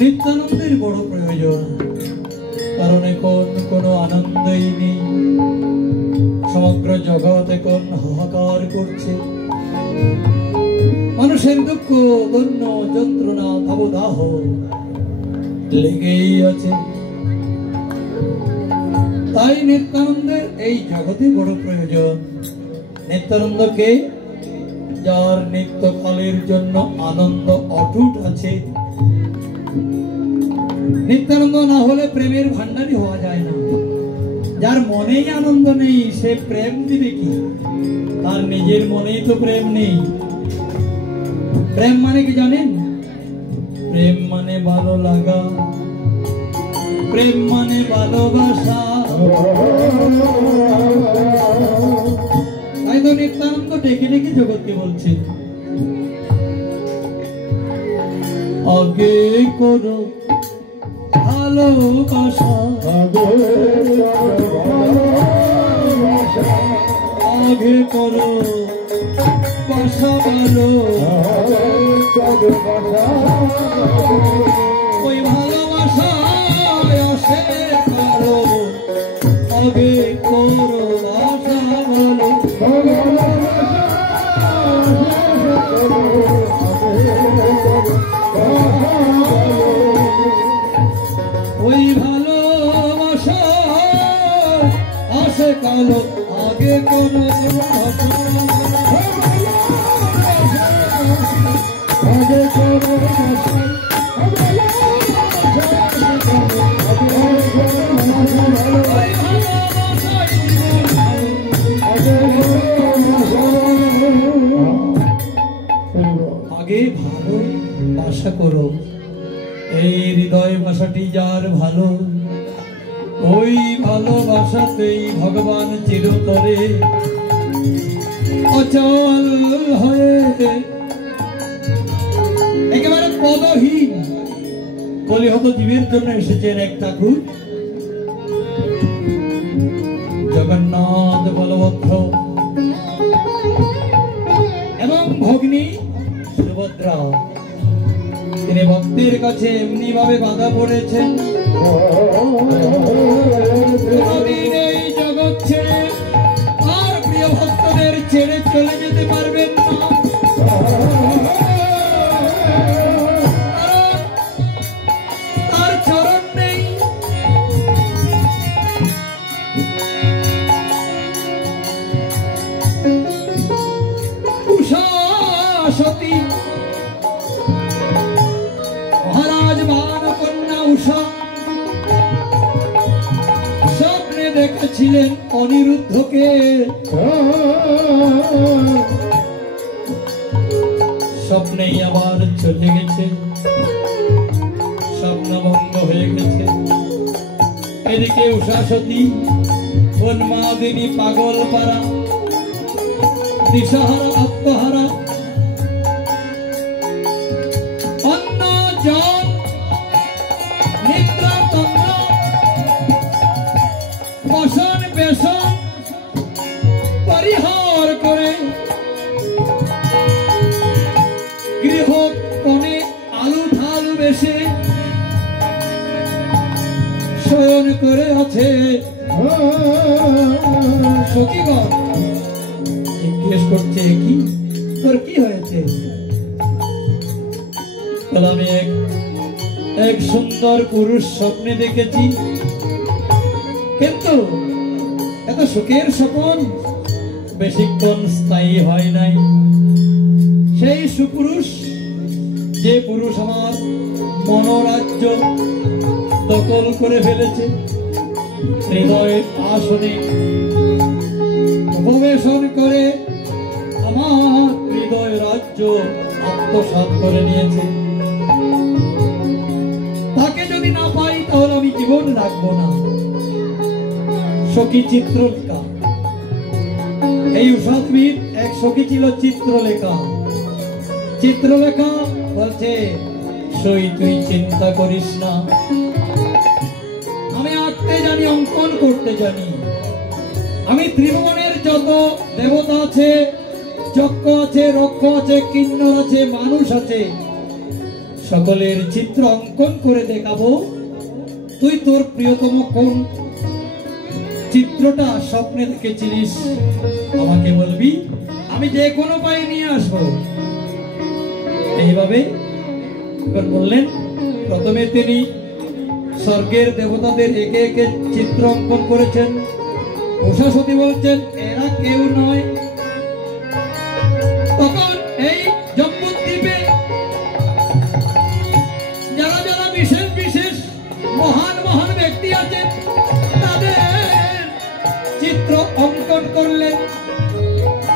নিত্যানন্দের বড় প্রয়োজন, কারণ এখন কোনো আনন্দই নেই। সমগ্র জগৎ এখন হাহাকার করছে, মানুষের দুঃখ দৈন্য যন্ত্রণা ভাবদাহ লেগেই আছে। তাই নিত্যানন্দের এই জগতে বড় প্রয়োজন। নিত্যানন্দকে, যার নিত্যকালের জন্য আনন্দ অটুট আছে। নিত্যানন্দ না হলে প্রেমের ভান্ডারী হওয়া যায় না। যার মনেই আনন্দ নেই সে প্রেম দিবে কি? তার নিজের মনেই তো প্রেম নেই। প্রেম মানে কি জানেন? প্রেম মানে ভালো লাগা, প্রেম মানে ভালোবাসা। তাই তো নিত্যানন্দ ডেকে ডেকে জগৎকে বলছে, আগে করো ভালোবাসা, আগে করো বাসা ভালো, ওই ভালোবাসা আসে কারো, আগে করো বাসা ভালো। ওই ভালোবাসা আসে কালো, আগে কোনো আগে ভালোবাসা করো। এই হৃদয় ভাষাটি যার ভালো, ওই ভালোবাসাতেই ভগবান চিরতরে অচল হয়ে একেবারে পদহীন কলিহত জীবের জন্য এসেছেন এক ঠাকুর জগন্নাথ বলভদ্র এবং ভগ্নী সুভদ্রা। তিনি ভক্তের কাছে এমনি ভাবে বাধা পড়েছেন, কোনদিন এই জগৎ ছেড়ে আর প্রিয় ভক্তদের ছেড়ে চলে যেতে পারবেন না। তার চরণ নেই। সতী মহারাজ বান কন্যা উষা স্বপ্নে দেখেছিলেন অনিরুদ্ধকে। স্বপ্নেই আবার চলে গেছে, স্বপ্নভঙ্গ হয়ে গেছে। এদিকে উষা সতী উন্মাদিনী পাগল পারা দিশাহারা আত্মহারা, অন্য জন নিদ্রা তন্দ্রা বসন বেসন পরিহার করে গৃহ কোণে আলু ঢালু বেশে শয়ন করে আছে। সখীগণ জিজ্ঞেস করছে, কি তোর কি হয়েছে? আমি এক সুন্দর পুরুষ স্বপ্নে দেখেছি, কিন্তু এত সুখের স্বপ্ন বেশিক্ষণ স্থায়ী হয় নাই। সেই সুপুরুষ, যে পুরুষ আমার মনোরাজ্য দখল করে ফেলেছে, হৃদয়ের আসনে প্রবেশন করে আমার হৃদয় রাজ্য আত্মসাৎ করে নিয়েছে। তাকে যদি না পাই তাহলে আমি জীবন রাখবো না। সখী চিত্রলেখা, এই উষাদ্বীর এক সখী ছিল চিত্রলেখা। চিত্রলেখা বলছে, সই তুই চিন্তা করিস না, আমি আঁকতে জানি, অঙ্কন করতে জানি। আমি ত্রিভুবনের যত দেবতা আছে, যজ্ঞ আছে, রক্ষ আছে, কিন্নর আছে, মানুষ আছে, সকলের চিত্র অঙ্কন করে দেখাবো। তুই তোর প্রিয়তম কোন চিত্রটা স্বপ্নে দেখেছিলিস আমাকে বলবি, আমি যে কোনো উপায়ে নিয়ে আসবো। এইভাবে বললেন। প্রথমে তিনি স্বর্গের দেবতাদের একে একে চিত্র অঙ্কন করেছেন। উষা সতী বলছেন, এরা কেউ নয়। তখন এই জম্বুদ্বীপে যারা যারা বিশেষ বিশেষ মহান মহান ব্যক্তি আছেন, তাদের চিত্র অঙ্কন করলেন।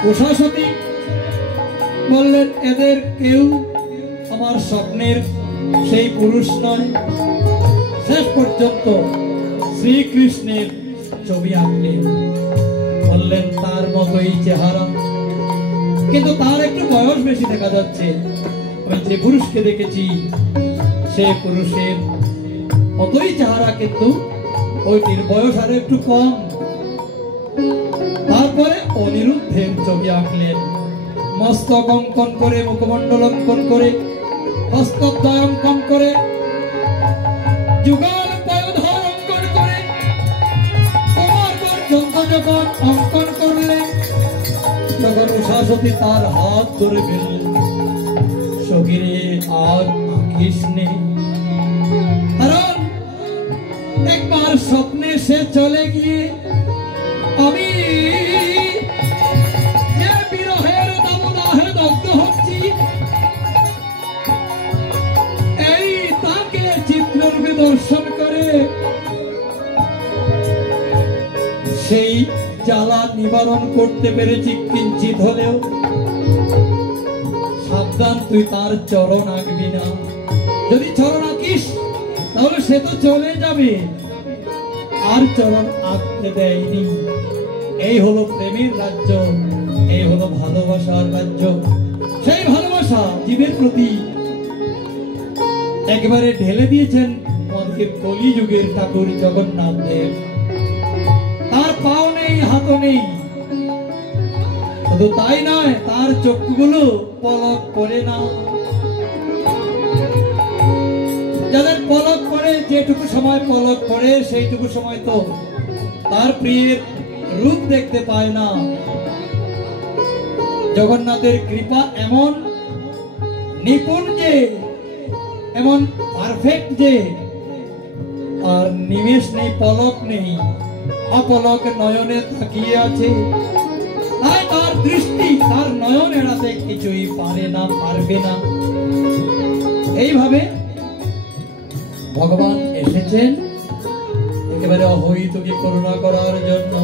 উষা সতী বললেন, এদের কেউ আমার স্বপ্নের সেই পুরুষ নয়। শেষ পর্যন্ত শ্রীকৃষ্ণের ছবি আঁকলেন। বললেন, তার মতোই চেহারা, কিন্তু তার একটু বয়স বেশি দেখা যাচ্ছে। আমি যে পুরুষকে দেখেছি সে পুরুষের মতোই চেহারা, কিন্তু ওইটির বয়স আর একটু কম। তারপরে অনিরুদ্ধের ছবি আঁকলেন। মস্তক অঙ্কন করে, মুখমণ্ডল অঙ্কন করে, হস্তদ্বয় অঙ্কন করে, যুগল পয়োধর অঙ্কন করে, কোমর পর্যন্ত যখন অঙ্কন করলেন, তখন উষা সতী তার হাত ধরে ফেললেন। সখীরে আর আঁকিস নে, কারণ একবার স্বপ্নে সে চলে গিয়ে আমি যে বিরহের দাবদাহে দগ্ধ হচ্ছি, এই তাকে চিত্ররূপে দর্শন করে সেই জ্বালা নিবারণ করতে পেরেছি কিঞ্চিত হলেও। সাবধান, তুই তার চরণ আঁকবি না। যদি চরণ আঁকিস তাহলে সে তো চলে যাবে, আর চরণ আঁকতে দেয়নি। এই হলো প্রেমের রাজ্য, এই হলো ভালোবাসার রাজ্য। সেই ভালোবাসা জীবের প্রতি একবারে ঢেলে দিয়েছেন আমাদের কলিযুগের ঠাকুর জগন্নাথ দেব। তার পাও নেই, হাতও নেই, শুধু তাই নয়, তার চক্ষুগুলো পলক পড়ে না। যাদের পলক পড়ে, যেটুকু সময় পলক পড়ে সেইটুকু সময় তো তার প্রিয়ের রূপ দেখতে পায় না। জগন্নাথের কৃপা এমন নিপুণ যে, এমন পারফেক্ট যে, আর নিমেষ নেই, পলক নেই, অপলক নয়নে তাকিয়ে আছে। তাই তার দৃষ্টি, তার নয়ন এড়াতে কিছুই পারে না, পারবে না। এইভাবে ভগবান এসেছেন একেবারে অহৈতুকী করুণা করার জন্য।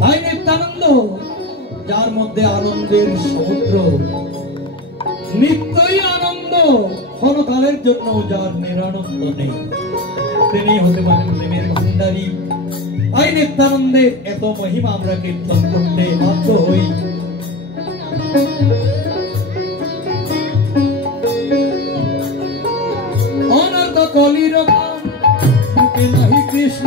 তাই নিত্যানন্দ, যার মধ্যে আনন্দের সমুদ্র, নিত্যই আনন্দ, ক্ষণকালের জন্য যার নিরানন্দ নেই, তিনি হতে পারেন প্রেমের ভান্ডারী। তাই নিত্যানন্দের এত মহিমা আমরা কীর্তন করতে বাধ্য হই। অনর্থ কলির নাহি কৃষ্ণ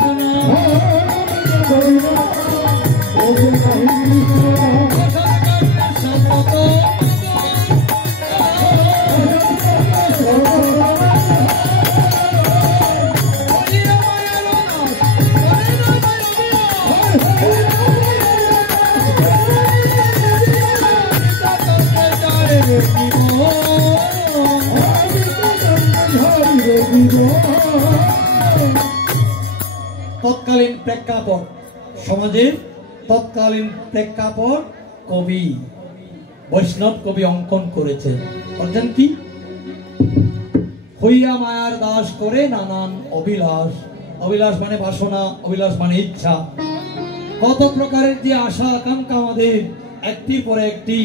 তৎকালীন প্রেক্ষাপট, সমাজের তৎকালীন প্রেক্ষাপট কবি, বৈষ্ণব কবি অঙ্কন করেছেন। বলছেন কি? হইয়া মায়ার দাস করে নানান অভিলাষ। অভিলাষ মানে বাসনা, অভিলাষ মানে ইচ্ছা। কত প্রকারের যে আশা আকাঙ্ক্ষা আমাদের একটির পর একটি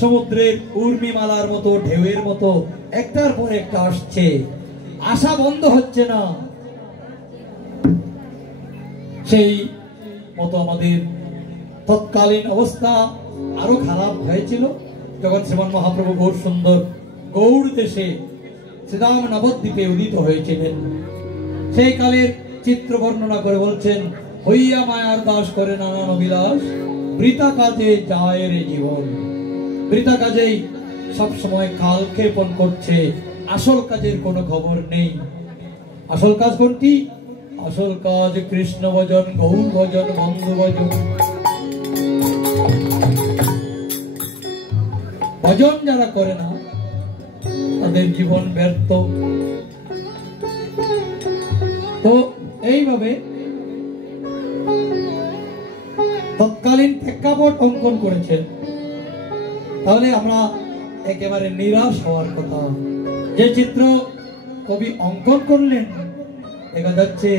সমুদ্রের উর্মিমালার মতো, ঢেউয়ের মতো একটার পর একটা আসছে, আশা বন্ধ হচ্ছে না। সেই মতো আমাদের তৎকালীন অবস্থা আরো খারাপ হয়েছিল যখন শ্রীমান মহাপ্রভু গৌর সুন্দর গৌড় দেশে শ্রীরাম নবদ্বীপে উদিত হয়েছিলেন। সেই কালের চিত্র বর্ণনা করে বলছেন, হইয়া মায়ার দাস করে নানান অভিলাষ, বৃথা কাজে যায় রে জীবন। বৃথা কাজেই সব সময় কালক্ষেপণ করছে, আসল কাজের কোনো খবর নেই। আসল কাজ কোনটি? আসল কাজ কৃষ্ণ ভজন, গৌর ভজন, বন্ধু ভজন। ভজন যারা করে না তাদের জীবন ব্যর্থ। তো এইভাবে তৎকালীন প্রেক্ষাপট অঙ্কন করেছেন। তাহলে আমরা একেবারে নিরাশ হওয়ার কথা। যে চিত্র কবি অঙ্কন করলেন, দেখা যাচ্ছে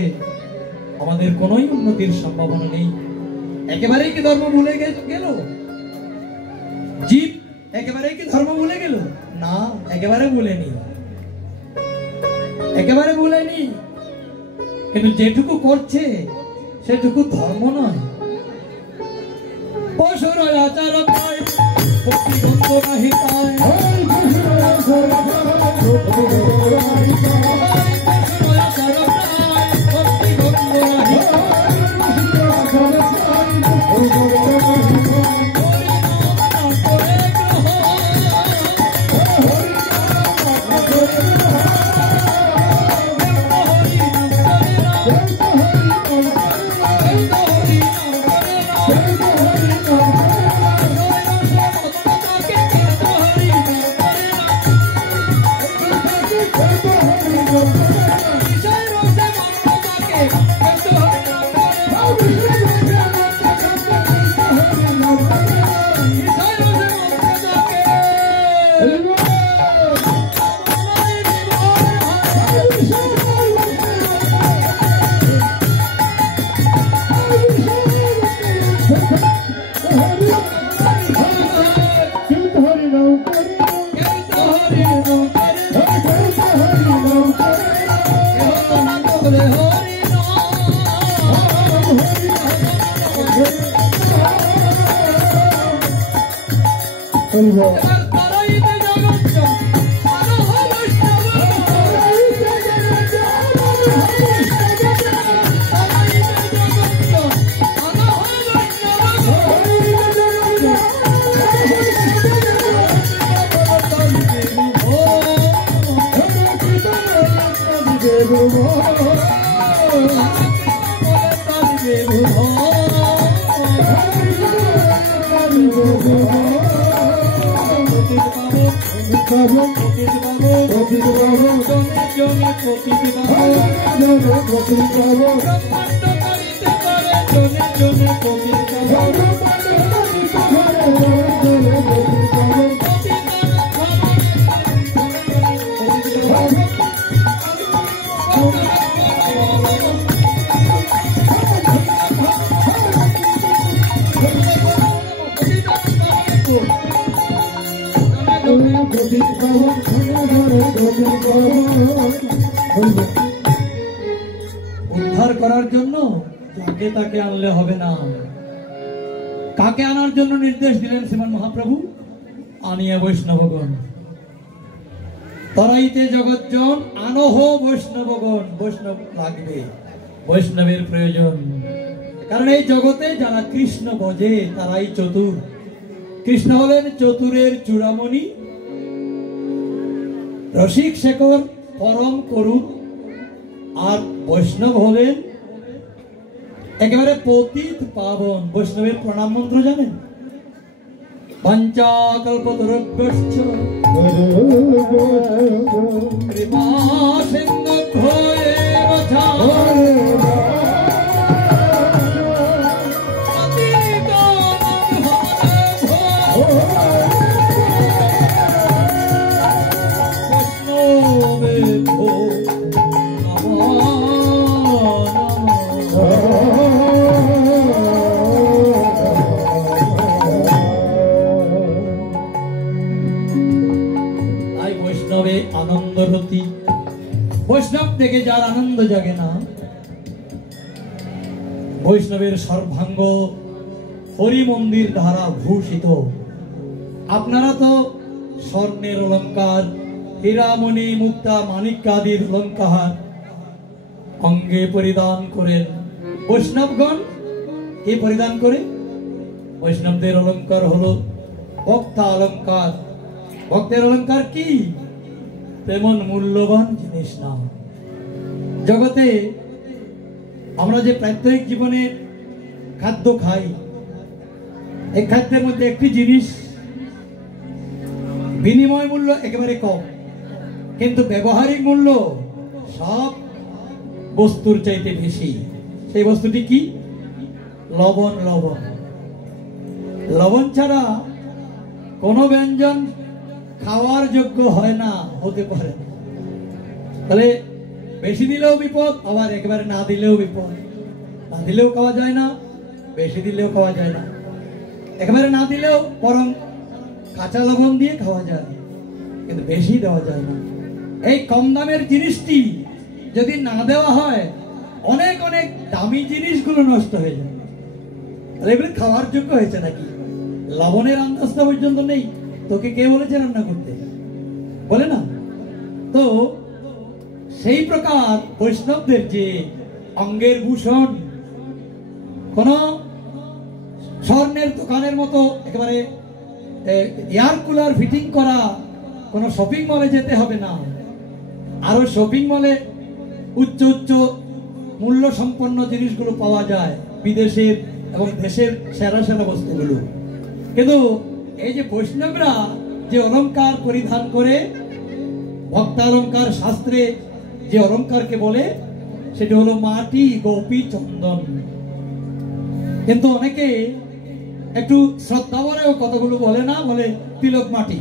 আমাদের কোন উন্নতির সম্ভাবনা নেই। একেবারেই কি ধর্ম ভুলে গেল? জীব একেবারেই কি ধর্ম ভুলে গেল? না, একেবারে ভুলেনি, একেবারে ভুলেনি। কিন্তু যেটুকু করছে সেটুকু ধর্ম নয়। পশুর আচার পায়, ভক্তিগন্ধ নাহি পায়। Jone উদ্ধার করার জন্য যাকে তাকে আনলে হবে না। কাকে আনার জন্য নির্দেশ দিলেন শ্রীমান মহাপ্রভু? আনিয়া বৈষ্ণবগণ। তরাইতে জগৎজন আনহ বৈষ্ণবগণ। বৈষ্ণব লাগবে, বৈষ্ণবের প্রয়োজন। কারণ এই জগতে যারা কৃষ্ণ ভজে তারাই চতুর। কৃষ্ণ হলেন চতুরের চূড়ামণি, রসিক শেখর পরম করুণ। আর বৈষ্ণব হলেন একেবারে পতিত পাবন। বৈষ্ণবের প্রণাম মন্ত্র জানেন? পঞ্চাকল্পতরুভ্যশ্চ কৃপা সিন্ধুভ্যেব চ আনন্দরতি। বৈষ্ণব থেকে যার আনন্দ জাগে না, বৈষ্ণবের সর্বাঙ্গ হরি মন্দির দ্বারা ভূষিত। আপনারা তো স্বর্ণের অলঙ্কার, হীরামণি মুক্তা মাণিক্যাদির অলঙ্কার অঙ্গে পরিধান করেন। বৈষ্ণবগণ কি পরিধান করে? বৈষ্ণবদের অলঙ্কার হলো ভক্তা অলঙ্কার। ভক্তের অলঙ্কার কি? তেমন মূল্যবান জিনিস না। জগতে আমরা যে প্রাত্যহিক জীবনে খাদ্য খাই, এই খাদ্যের মধ্যে একটি জিনিস বিনিময় মূল্য একেবারে কম, কিন্তু ব্যবহারিক মূল্য সব বস্তুর চাইতে বেশি। সেই বস্তুটি কি? লবণ। লবণ লবণ ছাড়া কোনো ব্যঞ্জন খাওয়ার যোগ্য হয় না, হতে পারে। তাহলে বেশি দিলেও বিপদ, আবার একেবারে না দিলেও বিপদ। না দিলেও খাওয়া যায় না, বেশি দিলেও খাওয়া যায় না। একেবারে না দিলেও বরং কাঁচা লবণ দিয়ে খাওয়া যায়, কিন্তু বেশি দেওয়া যায় না। এই কম দামের জিনিসটি যদি না দেওয়া হয়, অনেক অনেক দামি জিনিসগুলো নষ্ট হয়ে যায়। তাহলে এগুলো খাওয়ার যোগ্য হয়েছে নাকি? লবণের আন্দাজটা পর্যন্ত নেই। তোকে কে বলেছে রান্না করতে? বলে না তো। সেই প্রকার বৈষ্ণবদের যে অঙ্গের ভূষণ, কোন স্বর্ণের দোকানের মতো একেবারে এয়ার কুলার ফিটিং করা কোন শপিং মলে যেতে হবে না। আরো শপিং মলে উচ্চ উচ্চ মূল্য সম্পন্ন জিনিসগুলো পাওয়া যায়, বিদেশের এবং দেশের সেরা সেরা বস্তুগুলো। কিন্তু এই যে বৈষ্ণবরা যে অলঙ্কার পরিধান করে, ভক্তালঙ্কার শাস্ত্রে যে অলঙ্কারকে বলে, সেটি হলো মাটি, গোপী, চন্দন। কিন্তু অনেকে একটু শ্রদ্ধা ভরেও কতগুলো বলে না, বলে তিলক মাটি,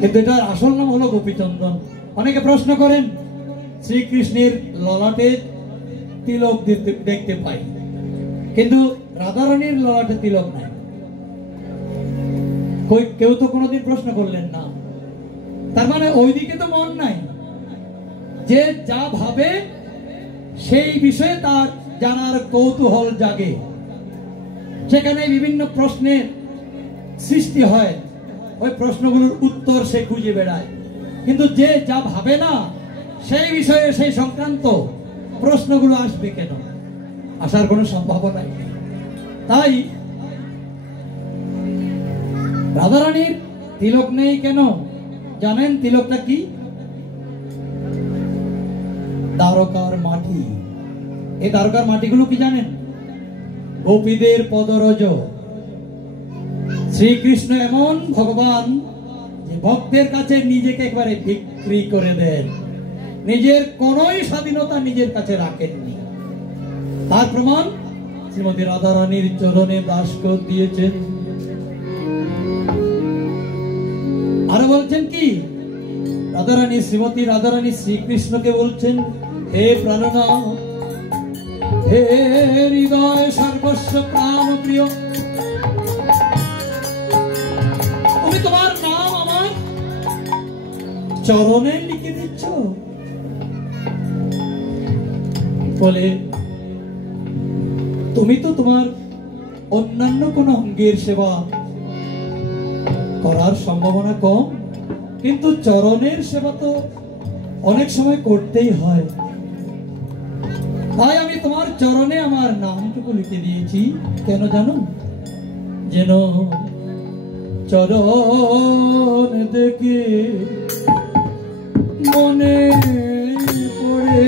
কিন্তু এটার আসল নাম হলো গোপী চন্দন। অনেকে প্রশ্ন করেন, শ্রীকৃষ্ণের ললাটে তিলক দেখতে পাই, কিন্তু রাধারানীর ললাটে তিলক নাই। কেউ তো কোনোদিন প্রশ্ন করলেন না। তার মানে ওইদিকে তো মন নাই। যে যা ভাবে সেই বিষয়ে তার জানার কৌতূহল জাগে, সেখানে বিভিন্ন প্রশ্নের সৃষ্টি হয়, ওই প্রশ্নগুলোর উত্তর সে খুঁজে বেড়ায়। কিন্তু যে যা ভাবে না, সেই বিষয়ে সেই সংক্রান্ত প্রশ্নগুলো আসবে কেন? আসার কোনো সম্ভাবনা নেই। তাই রাধারানীর তিলক নেই কেন জানেন? তিলকটা কি? দ্বারকার মাটি। এই দ্বারকার মাটিগুলো কি জানেন? গোপীদের পদরজ। শ্রীকৃষ্ণ এমন ভগবান যে ভক্তের কাছে নিজেকে একবারে বিক্রি করে দেন, নিজের কোনোই স্বাধীনতা নিজের কাছে রাখেননি। তার প্রমাণ শ্রীমতী রাধারানীর চরণে দাস দিয়েছেন। আরো বলছেন কি? রাধারানী, শ্রীমতী রাধারানী শ্রীকৃষ্ণকে বলছেন, হে প্রাণনাথ, হে হৃদয় সর্বস্ব প্রাণ প্রিয়, তুমি তোমার নাম চরণে লিখে দিচ্ছ? বলে তুমি তো তোমার অন্যান্য কোন অঙ্গের সেবা করার সম্ভাবনা কম, কিন্তু চরণের সেবা তো অনেক সময় করতেই হয়। তাই আমি তোমার চরণে আমার নামটুকু লিখে দিয়েছি। কেন জানো? যেন চরণ দেখে মনে পড়ে,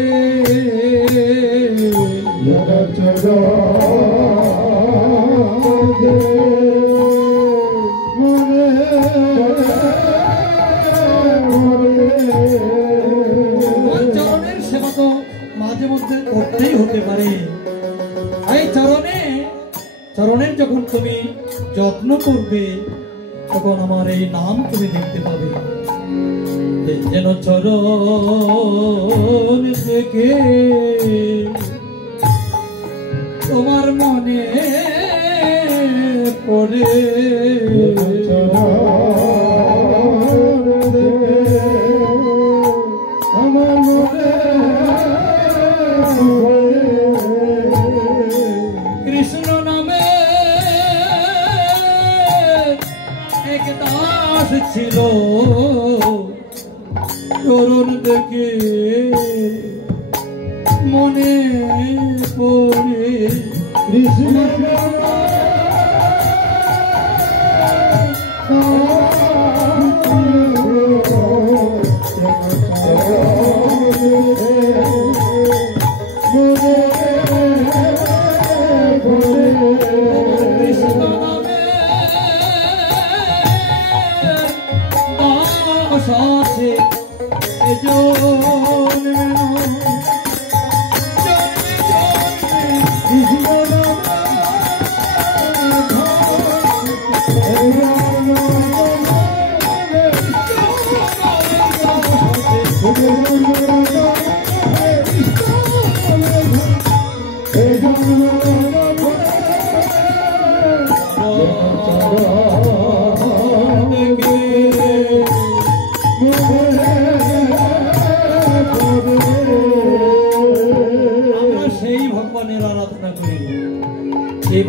চরণের সেবা তো মাঝে মধ্যে করতেই হতে পারে। এই চরণের যখন তুমি যত্ন করবে, তখন আমার এই নাম তুমি দেখতে পাবে। যেন চরণ দেখে তোমার মনে পড়ে, আমার মনে কৃষ্ণ নামে এক দাস ছিল, চরণ দেখে মনে পড়ে কৃষ্ণ।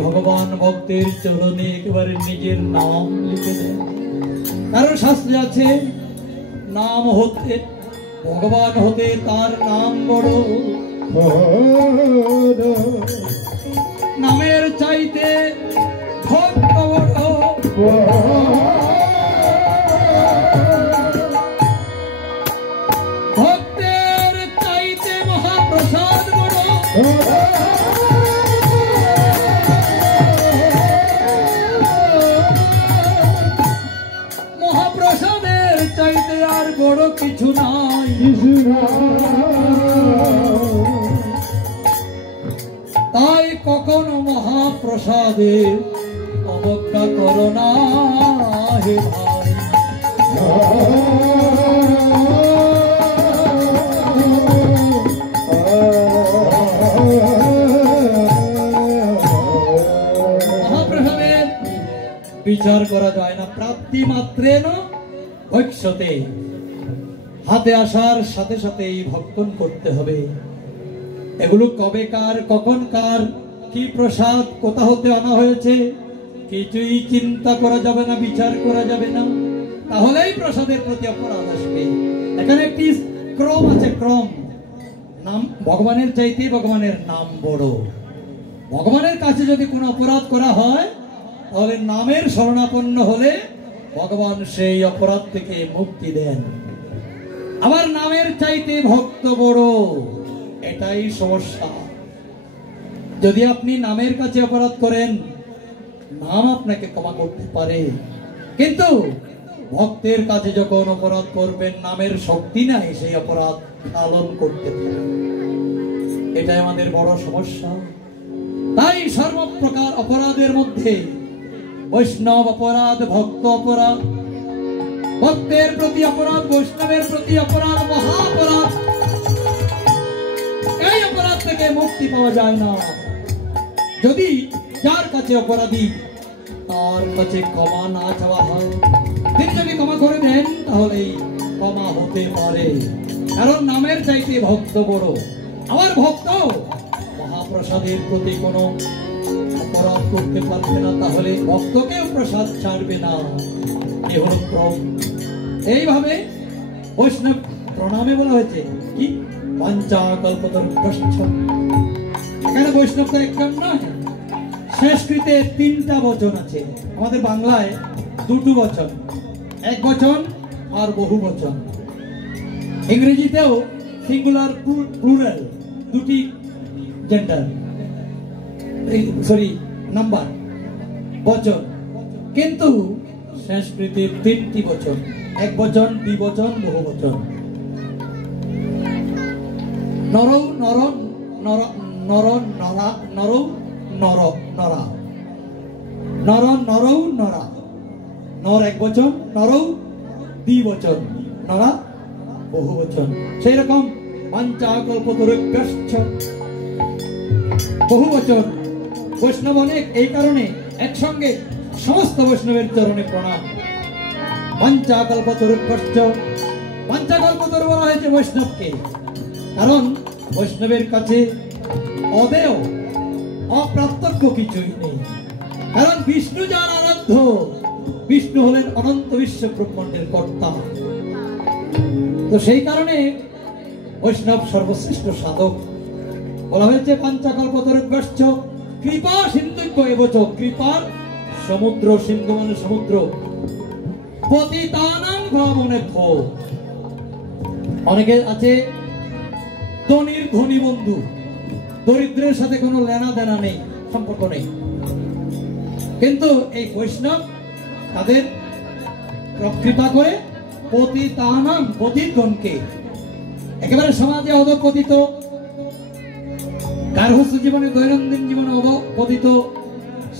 ভগবান ভক্তের চরণে একেবারে নিজের নাম লিখে দেন। কারণ শাস্ত্রে আছে, নাম হতে ভগবান হতে তার নাম বড়, নামের চাইতে ভক্ত বড়, ভক্তের চাইতে মহাপ্রসাদ বড়, মহাপ্রসাদের চাইতে আর বড় কিছু নাই। তাই কখনো মহাপ্রসাদে অবজ্ঞা করো না হে ভাই। মহাপ্রসাদের বিচার করা যায় না, প্রাপ্তি মাত্রেন ভক্ষতে, হাতে আসার সাথে সাথেই ভক্ষণ করতে হবে। এগুলো কবে কার, কখন কার, কি প্রসাদ কোথা হতে আনা হয়েছে কিছুই চিন্তা করা যাবে না, বিচার করা যাবে না, তাহলেই প্রসাদের প্রতি অপরাধ আসবে। এখানে একটি ক্রম আছে, ক্রম। নাম ভগবানের চাইতে ভগবানের নাম বড়। ভগবানের কাছে যদি কোনো অপরাধ করা হয়, তাহলে নামের শরণাপন্ন হলে ভগবান সেই অপরাধ থেকে মুক্তি দেন। আবার নামের চাইতে ভক্ত বড়, এটাই সমস্যা। যদি আপনি নামের কাছে অপরাধ করেন, নাম আপনাকে ক্ষমা করতে পারে, কিন্তু ভক্তের কাছে যখন অপরাধ করবেন, নামের শক্তি নাই সেই অপরাধ পালন করতে পারে। এটাই আমাদের বড় সমস্যা। তাই সর্বপ্রকার অপরাধের মধ্যে বৈষ্ণব অপরাধ, ভক্ত অপরাধ, ভক্তের প্রতি অপরাধ, বৈষ্ণবের প্রতি অপরাধ মহা অপরাধ। এই অপরাধ থেকে মুক্তি পাওয়া যায় না যদি যার কাছে অপরাধী তার কাছে ক্ষমা না চাওয়া হয়। তিনি যদি ক্ষমা করে দেন, তাহলেই ক্ষমা হতে পারে, কারণ নামের চাইতে ভক্ত বড়। আমার ভক্ত মহাপ্রসাদের প্রতি কোনো অপরাধ করতে পারবে না, তাহলে ভক্তকেও প্রসাদ ছাড়বে না। এ হলো ক্রম। এইভাবে বৈষ্ণব প্রণামে বলা হয়েছে কি পঞ্চাকল্পতরুভ্যশ্চ। এখানে বৈষ্ণব তো একজন নয়, সংস্কৃতে 3টা বচন আছে। আমাদের বাংলায় 2টো বচন, এক বচন আর বহু বচন। ইংরেজিতেও সিঙ্গুলার প্লুরাল, 2টি জেন্ডার, সরি নাম্বার বচন। কিন্তু সংস্কৃতে 3টি বচন, এক বচন, দ্বিবচন, বহু বচন। নরৌ নর নর নর নরা নরৌ নর নরা নর নরৌ নরা। নর এক বচন, নরৌ দ্বিবচন, নরা বহু বচন। সেই রকম পঞ্চাকল্পতরুভ্যশ্চ বহু বচন। বৈষ্ণব অনেক, এই কারণে একসঙ্গে সমস্ত বৈষ্ণবের চরণে প্রণাম। পঞ্চাকল্পতরুভ্যশ্চ, পঞ্চাকল্পতরু বলা হয়েছে বৈষ্ণবকে, কারণ বৈষ্ণবের কাছে অদেয় অপ্রাপ্তব্য কিছুই নেই। কারণ বিষ্ণু যার আরাধ্য, বিষ্ণু হলেন অনন্ত বিশ্ব ব্রহ্মাণ্ডের কর্তা। তো সেই কারণে বৈষ্ণব সর্বশ্রেষ্ঠ সাধক। বলা হয়েছে পঞ্চাকল্পতরুভ্যশ্চ কৃপা সিন্ধুভ্য এবচ। কৃপার সমুদ্র, সিন্ধু মানে সমুদ্র। পতিতানাং ভাবনেভ্য। অনেকে আছে ধনীর ধনী বন্ধু, দরিদ্রের সাথে কোনো লেনা দেনা নেই, সম্পর্ক নেই। কিন্তু এই বৈষ্ণব তাদের কৃপা করে পতিতানাং, পতিতগণকে, একেবারে সমাজে অধঃপতিত, গার্হস্থ্য জীবনে, দৈনন্দিন জীবনে অধঃপতিত,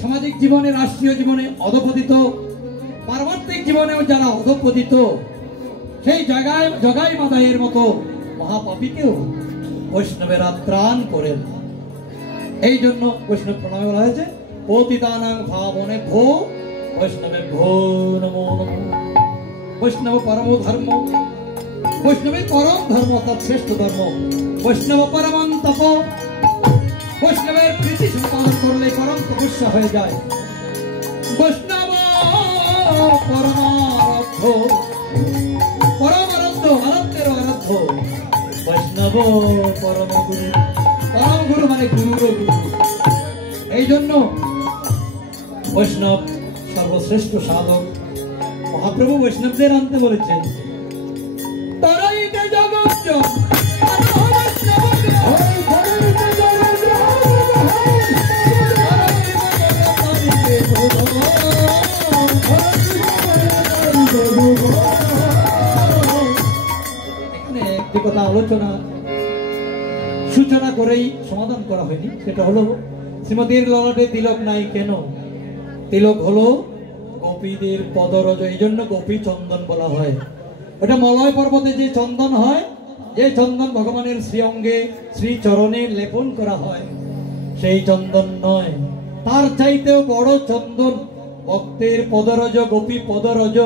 সামাজিক জীবনে, রাষ্ট্রীয় জীবনে অধঃপতিত, পারমার্থিক জীবনেও যারা অধঃপতিত, সেই জায়গায় জগাই মাদাইয়ের মতো মহাপাপীকেও বৈষ্ণবেরা ত্রাণ করেন। এই জন্য বৈষ্ণব প্রণামে বলা হয়েছে পতিতানাং ভাবনেভ্য বৈষ্ণবেভ্যো নমো নমঃ। বৈষ্ণব পরম ধর্ম, বৈষ্ণবের পরম ধর্ম অর্থাৎ শ্রেষ্ঠ ধর্ম। বৈষ্ণব পরমং তপ, বৈষ্ণবের প্রীতি সম্পাদন করলে পরম তপস্যা হয়ে যায়। বৈষ্ণব পরমারাধ্য, পরম আরাধ্য, আরাধ্যের আরাধ্য। বৈষ্ণব পরম গুরু, পরম গুরু মানে গুরুর গুরু। এই জন্য বৈষ্ণব সর্বশ্রেষ্ঠ সাধক। মহাপ্রভু বৈষ্ণবদের আনতে বলেছেন তরাইতে জগৎ কথা আলোচনা সূচনা করেই সমাধান করা হয়নি। সেটা হলো শ্রীমতীর ললাটে তিলক নাই কেন? তিলক হলো গোপীদের পদরজ, এই জন্য গোপী চন্দন বলা হয়। ওটা মলয় পর্বতে যে চন্দন হয়, যে চন্দন ভগবানের শ্রী অঙ্গে শ্রী চরণে লেপন করা হয়, সেই চন্দন নয়, তার চাইতেও বড় চন্দন ভক্তের পদরজ, গোপী পদরজ।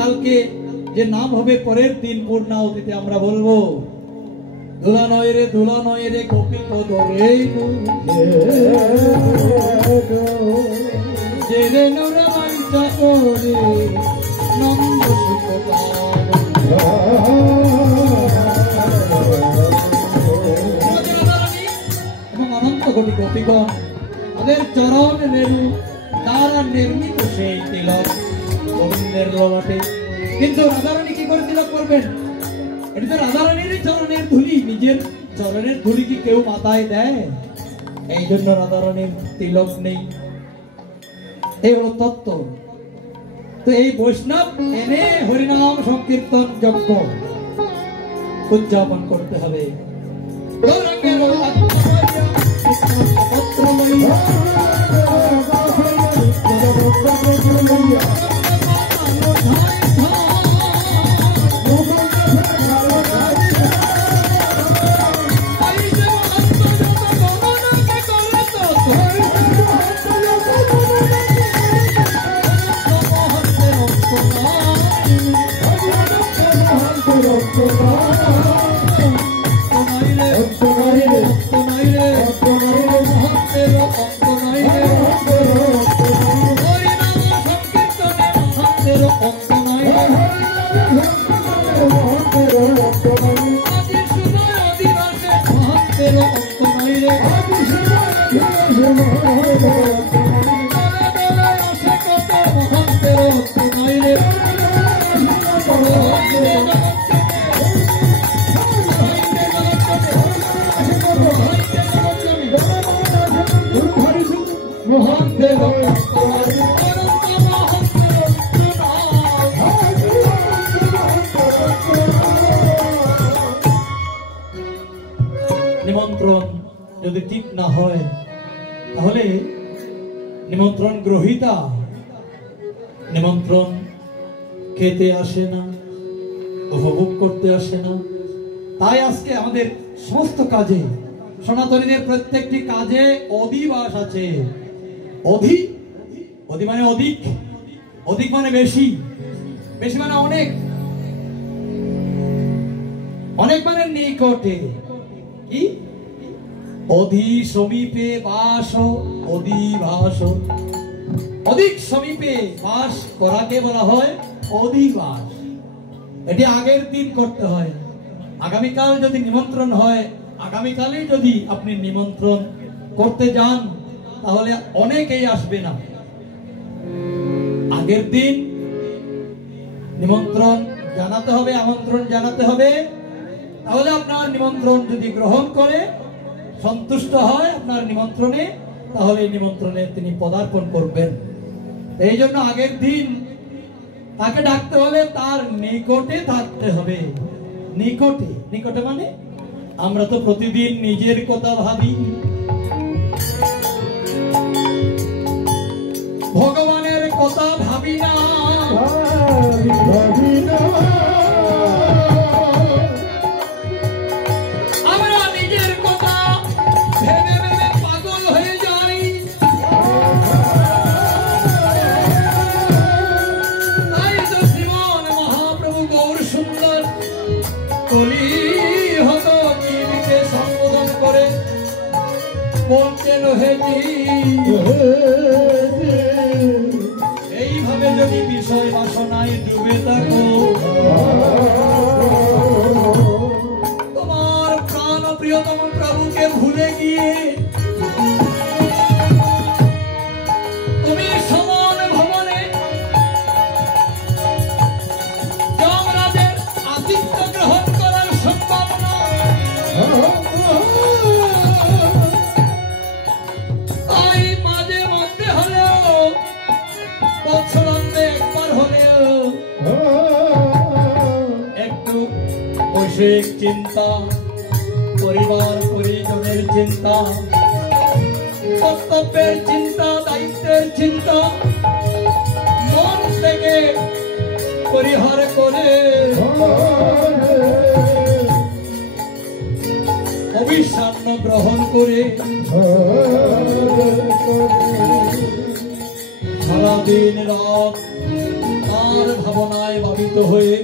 কালকে যে নাম হবে পরের দিন পূর্ণাহুতিতে আমরা বলবো ধুলা নয় রে, ধুলা নয় রে, গোপী পদ রে জেরে নুরাঞ্চা করে নন্দ সুখ এবং অনন্ত কোটি গোপীগণ তাদের চরণ রেণু দ্বারা নির্মিত সেই তিলক গোবিন্দের ললাটে। কিন্তু রাধারানী কি করে তিলক করবেন? এটা তো রাধারানীরই চরণের ধুলি, নিজের চরণের ধুলি কি কেউ মাথায় দেয়? এই জন্য রাধারানীর তিলক নেই। এই হলো তত্ত্ব। তো এই বৈষ্ণব এনে হরিনাম সংকীর্তন যজ্ঞ উদযাপন করতে হবে। নিমন্ত্রণ যদি ঠিক না হয় তাহলে নিমন্ত্রণ গ্রহীতা নিমন্ত্রণ খেতে আসে না, উপভোগ করতে আসে না। তাই আজকে আমাদের সমস্ত কাজে, সনাতনীদের প্রত্যেকটি কাজে অধিবাস আছে। অধি অধি মানে অধিক, অধিক মানে বেশি, বেশি মানে অনেক, অনেক মানে নিকটে। কি অধি সমীপে বাস, অধিবাস। অধিক সমীপে বাস করাকে বলা হয় অধিবাস। এটি আগের দিন করতে হয়। আগামীকাল যদি নিমন্ত্রণ হয়, আগামীকালে যদি আপনি নিমন্ত্রণ করতে যান তাহলে অনেকেই আসবে না। আগের দিন নিমন্ত্রণ জানাতে হবে, আমন্ত্রণ জানাতে হবে। তাহলে আপনার নিমন্ত্রণ যদি গ্রহণ করে, সন্তুষ্ট হয় আপনার নিমন্ত্রণে, তাহলে নিমন্ত্রণে তিনি পদার্পণ করবেন। এই জন্য আগের দিন তাকে ডাকতে হলে তার নিকটে থাকতে হবে। নিকটে, নিকটে মানে আমরা তো প্রতিদিন নিজের কথা ভাবি, ভগবানের কথা ভাবি না। আমরা নিজের কথা ভেবে ভেবে পাগল হয়ে যাই। তাই তো শ্রীমান মহাপ্রভু গৌর সুন্দর কলি হত জীবিতে সম্বোধন করে বলছেন, হেজি এইভাবে যদি বিষয় বাসনায় ডুবে থাকো, তোমার প্রাণ প্রিয়তম প্রভুকে ভুলে গিয়ে তুমি সমান ভবনে যমরাজের আতিথ্য গ্রহণ করার সম্ভাবনা। তাই মাঝে মধ্যে হলেও, বৎসরান্তে একবার হলেও একটু বৈষয়িক চিন্তা, পরিবার পরিজনের চিন্তা, কর্তব্যের চিন্তা, দায়িত্বের চিন্তা মন থেকে পরিহার করে অবিশ্বান্ন গ্রহণ করে সারাদিন রাত তার ভাবনায় ভাবিত হয়ে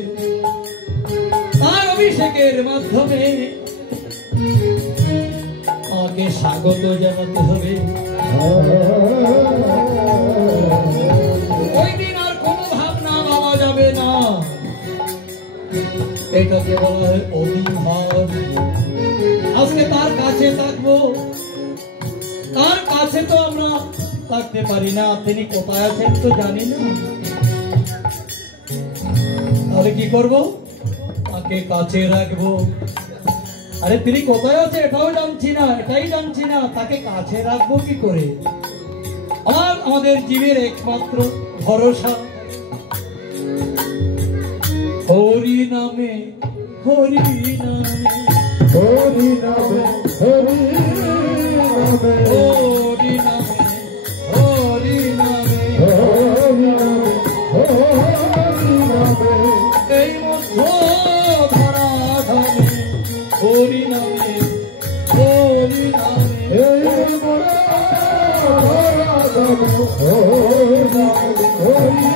তার অভিষেকের মাধ্যমে তাকে স্বাগত জানাতে হবে। ওই দিন আর কোনো ভাবনা ভাবা যাবে না। এটাকে বলা হয় অধিভাব। আজকে তার কাছে থাকবো, তার কাছে তো আমরা থাকতে পারি না, তিনি কোথায় আছেন তো জানি না। তাহলে কি করব? তাকে কাছে রাখবো। আরে তিনি কোথায় আছে এটাও জানছি না, এটাই জানছি না, তাকে কাছে রাখবো কি করে? আমাদের জীবের একমাত্র ভরসা হরি নামে, হরি নামে, হরি নামে, হরি নামে, হরি নামে, হরি নামে, হরি নামে, হরি নামে, এই মধ্য ধরা ধামে হরি নামে, হরি নামে, এই মধ্য ধরা ধামে হরি নামে, হরি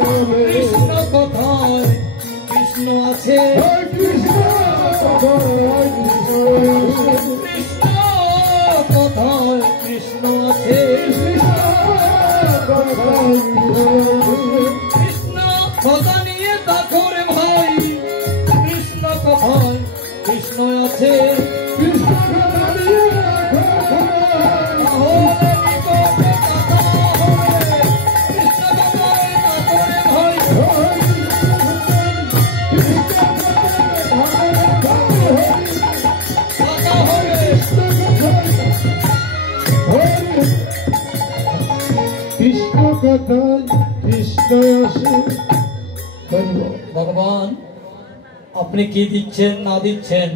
নামে। কৃষ্ণ কথায় কৃষ্ণ আছে, কৃষ্ণ কথায় কথায় কৃষ্ণ আসে। ভগবান আপনি কি দিচ্ছেন না দিচ্ছেন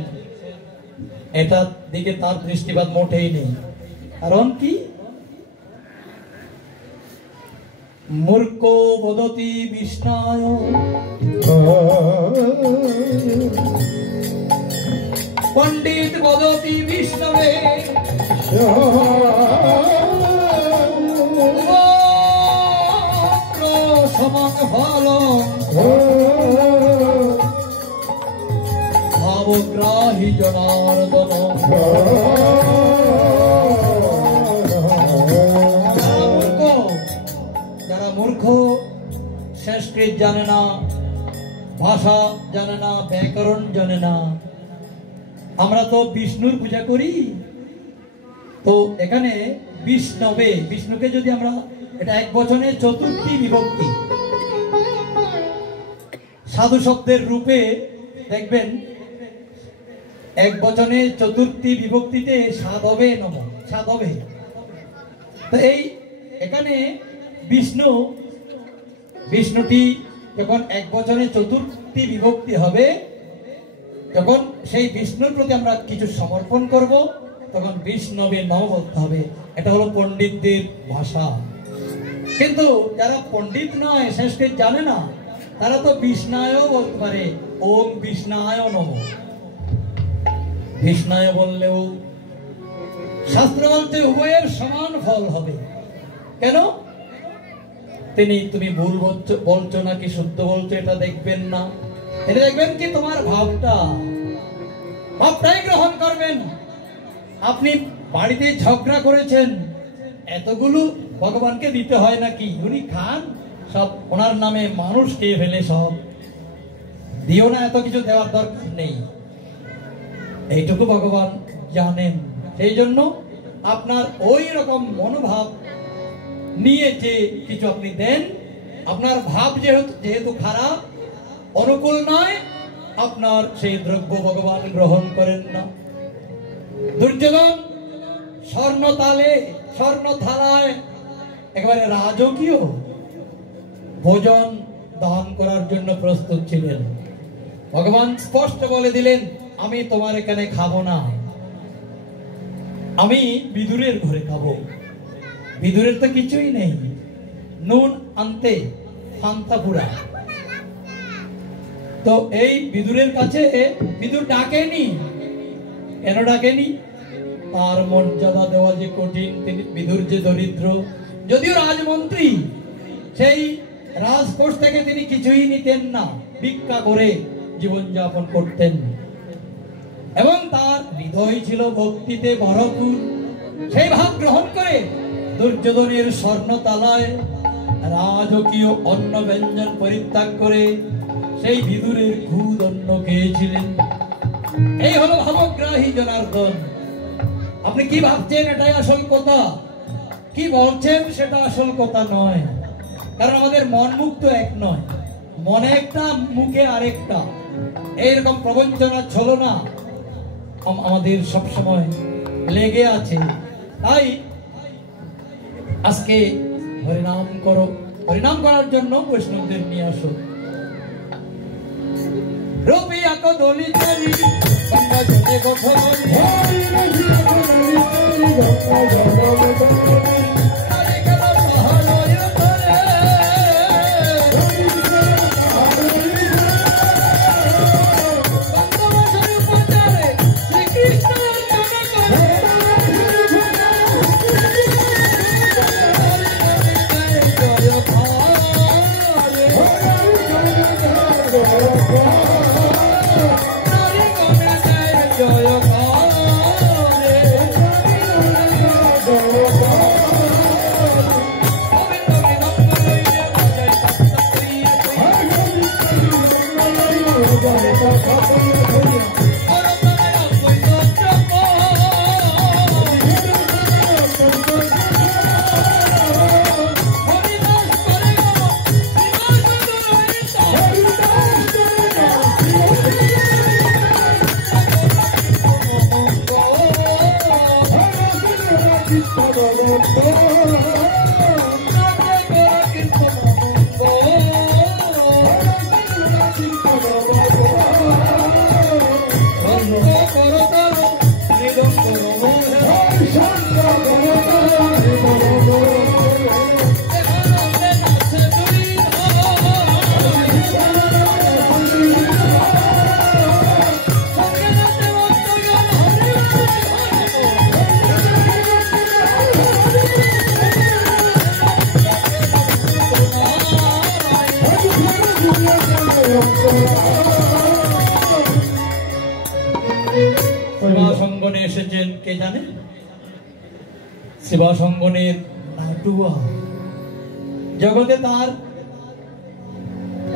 এটার দিকে তার দৃষ্টিপাত মোটেই নেই। কারণ কি? মূর্খ বদতি বিষ্ণায় পণ্ডিত বদতি বিষ্ণবে সমান ফল ভাবগ্রাহী জনার্দন। যারা মূর্খ, সংস্কৃত জানে না, ভাষা জানে না, ব্যাকরণ জানে না। আমরা তো বিষ্ণুর পূজা করি, তো এখানে বিষ্ণবে, বিষ্ণুকে যদি আমরা, এটা এক বচনে চতুর্থী বিভক্তি, সাধু শব্দের রূপে দেখবেন এক বচনে চতুর্থী বিভক্তিতে সাধবে নম, সাধবে। তো এই এখানে বিষ্ণু, বিষ্ণুটি যখন এক বচনে চতুর্থী বিভক্তি হবে, যখন সেই বিষ্ণুর প্রতি আমরা কিছু সমর্পণ করব, তখন বিষ্ণবে নম বলতে হবে। এটা হলো পণ্ডিতদের ভাষা। কিন্তু যারা পণ্ডিত নয়, সংস্কৃত জানে না, তারা তো বিষ্ণায়ও বলতে পারে, ওম বিষ্ণায় নম। বিষ্ণায় বললেও শাস্ত্র বলতে উভয়ের সমান ফল হবে। কেন? তুমি ভুল বলছো নাকি শুদ্ধ বলছো এটা দেখবেন না, এটা দেখবেন কি তোমার ভাবটাই গ্রহণ করবেন। আপনি বাড়িতে ঝগড়া করেছেন, এতগুলো ভগবানকে দিতে হয় নাকি? উনি খান সব, ওনার নামে মানুষ খেয়ে ফেলে সব, দিও না, এত কিছু দেওয়ার দরকার নেই। এইটুকু ভগবান জানেন। সেই জন্য আপনার ওই রকম মনোভাব নিয়ে যে কিছু আপনি দেন, আপনার ভাব যেহেতু খারাপ, অনুকূল নয়, আপনার সেই দ্রব্য ভগবান গ্রহণ করেন না। দুর্যোধন স্বর্ণ থালায় একেবারে রাজকীয় ভোজন দান করার জন্য প্রস্তুত ছিলেন। ভগবান স্পষ্ট বলে দিলেন, আমি তোমার এখানে খাবো না, আমি বিদুরের ঘরে খাবো। বিদুরের তো কিছুই নেই, নুন আনতে ফান্তা পুরা। তো এই বিদুরের কাছে বিদুর ডাকেনি। কেন ডাকেনি? তার মর্যাদা দেওয়া যে কঠিন, তিনি বিদুর যে দরিদ্র, যদিও রাজমন্ত্রী, সেই রাজকোষ থেকে তিনি কিছুই নিতেন না, ভিক্ষা করে জীবনযাপন করতেন। এবং তার হৃদয় ছিল ভক্তিতে ভরপুর। সেই ভাব গ্রহণ করে দুর্যোধনের স্বর্ণ তালায় রাজকীয় অন্ন ব্যঞ্জন পরিত্যাগ করে সেই বিদুরের খুদ অন্ন খেয়েছিলেন। এই হলো ভাবগ্রাহী জনার্দন। আপনি কি ভাবছেন এটাই আসল কথা, কি বলছেন সেটা আসল কথা নয়। কারণ আমাদের মন মুখ তো এক নয়, মনে একটা মুখে আরেকটা। এইরকম প্রবঞ্চনা ছলনা আমাদের সবসময় লেগে আছে। তাই আজকে হরিনাম করো, হরিনাম করার জন্য বৈষ্ণবদের নিয়ে আসো। রবি আঁকো দলি চারি গঙ্গা জলে গঠন, জয় এসেছেন কে জানে? শিবাসঙ্গনের নাটুয়া। জগতে তার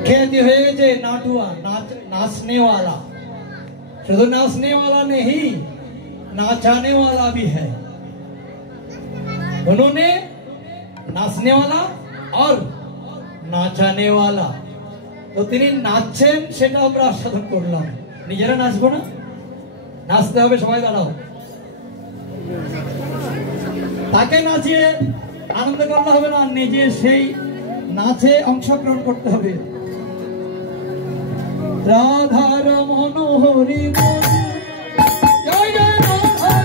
খ্যাতি হয়ে গেছে नाटुआ, नाचने वाला। शुद्ध नाचने वाला नहीं, नाचाने वाला भी है। उन्होंने नाचने वाला और नाचाने वाला, तो তিনি নাচছেন সেটা আমরা আস্বাদন করলাম। নিজেরা নাচবো না? নাচতে হবে, সবাই দাঁড়াও। তাকে নাচিয়ে আনন্দ করতে হবে না, নিজে সেই নাচে অংশগ্রহণ করতে হবে। রাধার মনোহরি জয় জয় রাধার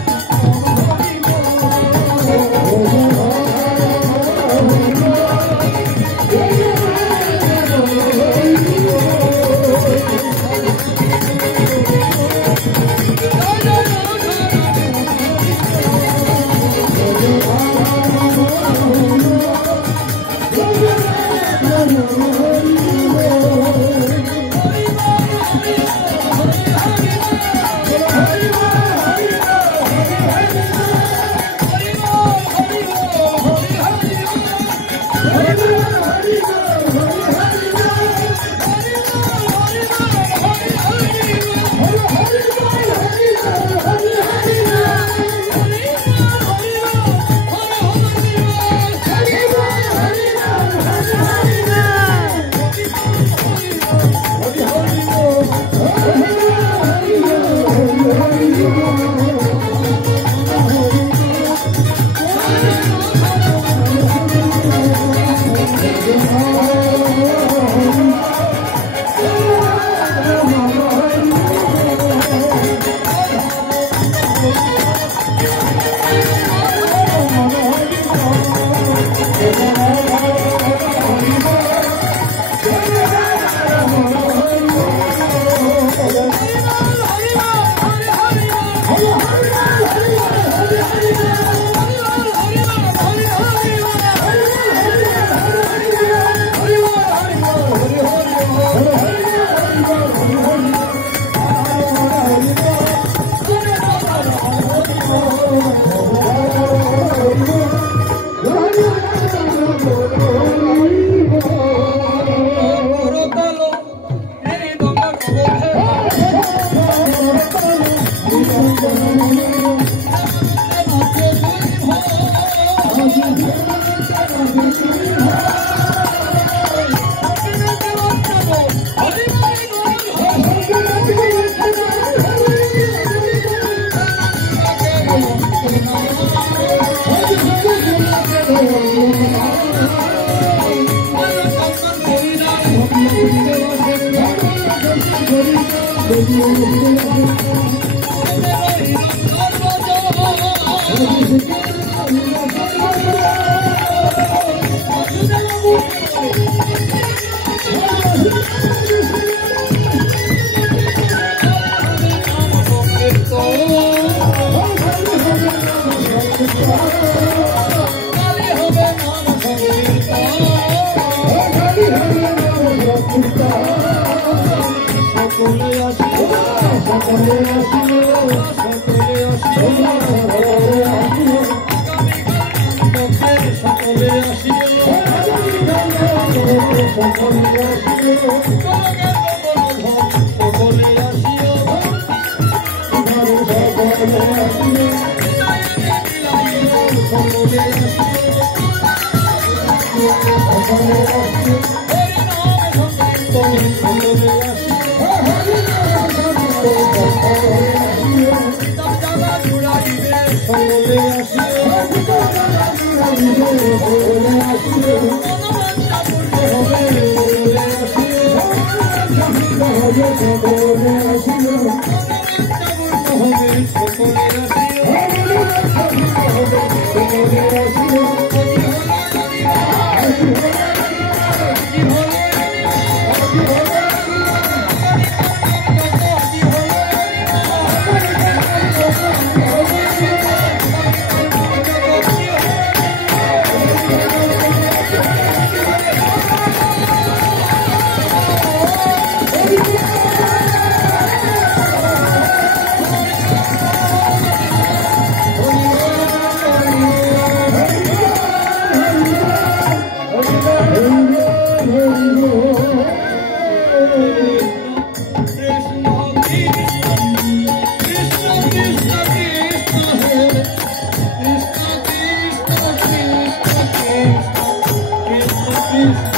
Hare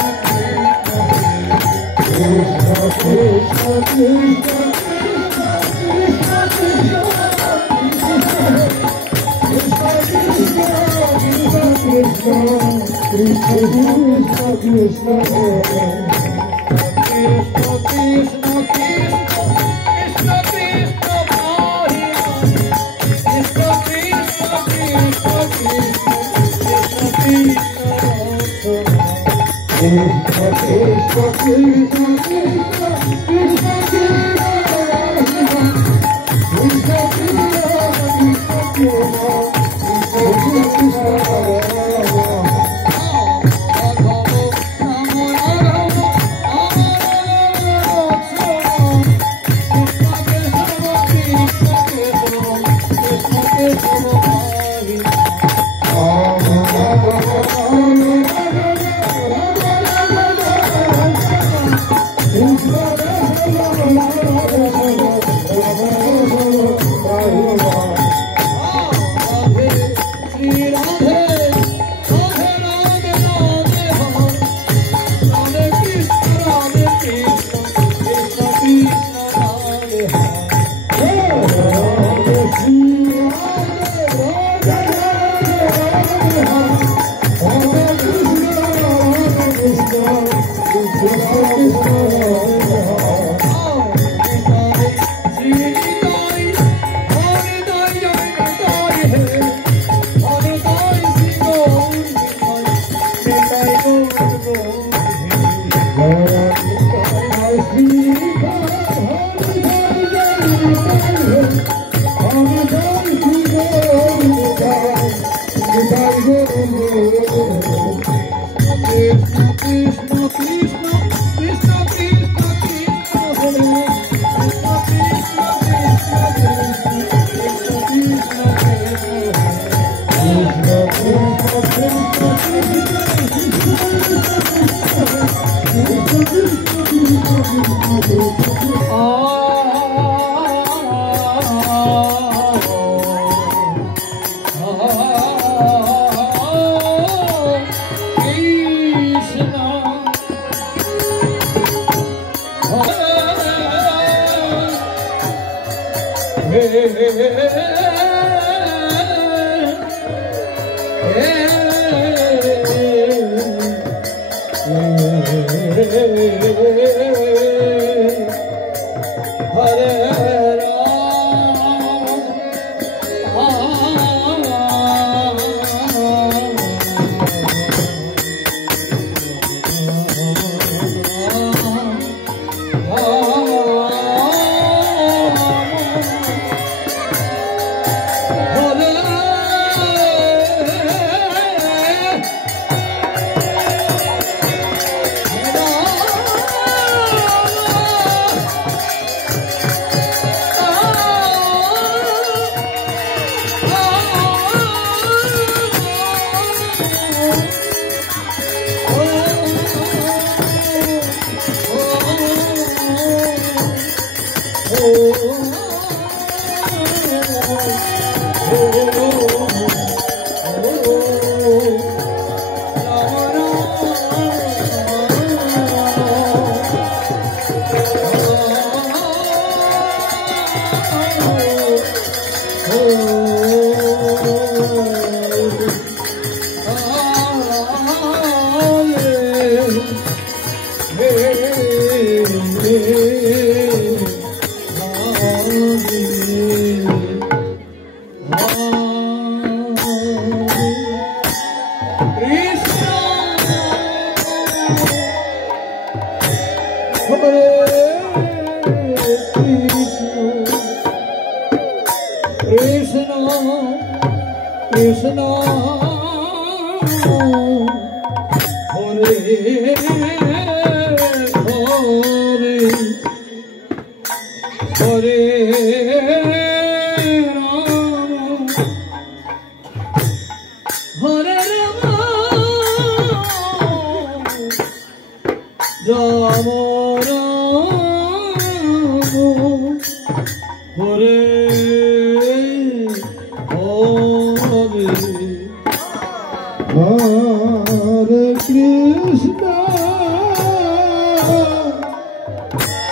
Krishna কৃষ্ণ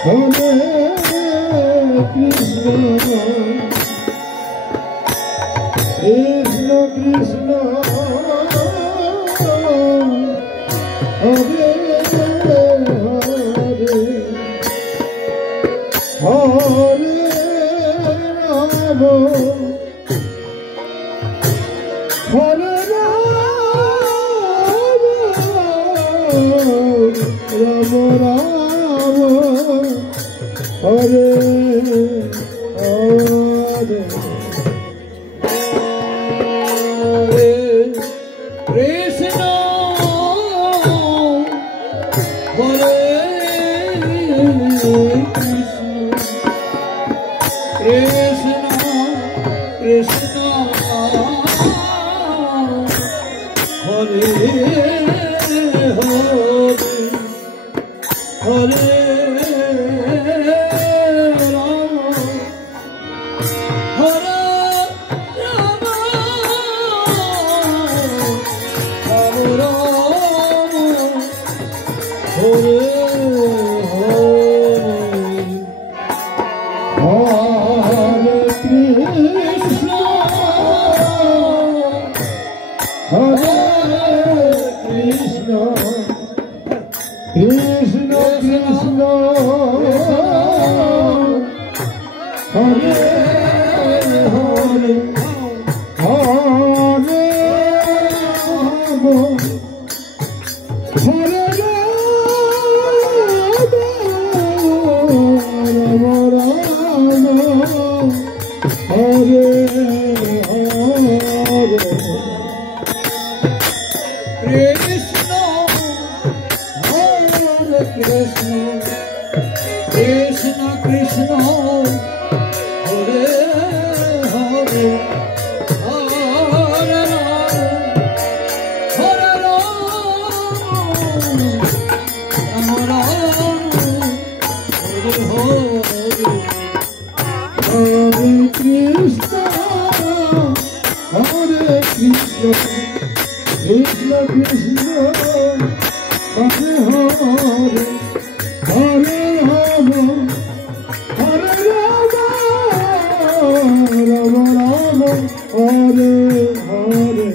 হরে কৃষ্ণ কৃষ্ণ কৃষ্ণ হরে হরে রাম হরে রাম রাম হরে হরে কৃষ্ণ হরে কৃষ্ণ কৃষ্ণ হরে হরে রাম হরে রাম রাম রাম হরে হরে কৃষ্ণ হরে কৃষ্ণ কৃষ্ণ কৃষ্ণ হরে হরে হরে রাম হরে রাম রাম রাম হরে হরে কৃষ্ণ হরে কৃষ্ণ কৃষ্ণ কৃষ্ণ হরে হরে হরে রাম হরে রাম রাম রাম হরে হরে হরে কৃষ্ণ হরে কৃষ্ণ কৃষ্ণ কৃষ্ণ হরে হরে হরে রাম হরে রাম রাম রাম হরে হরে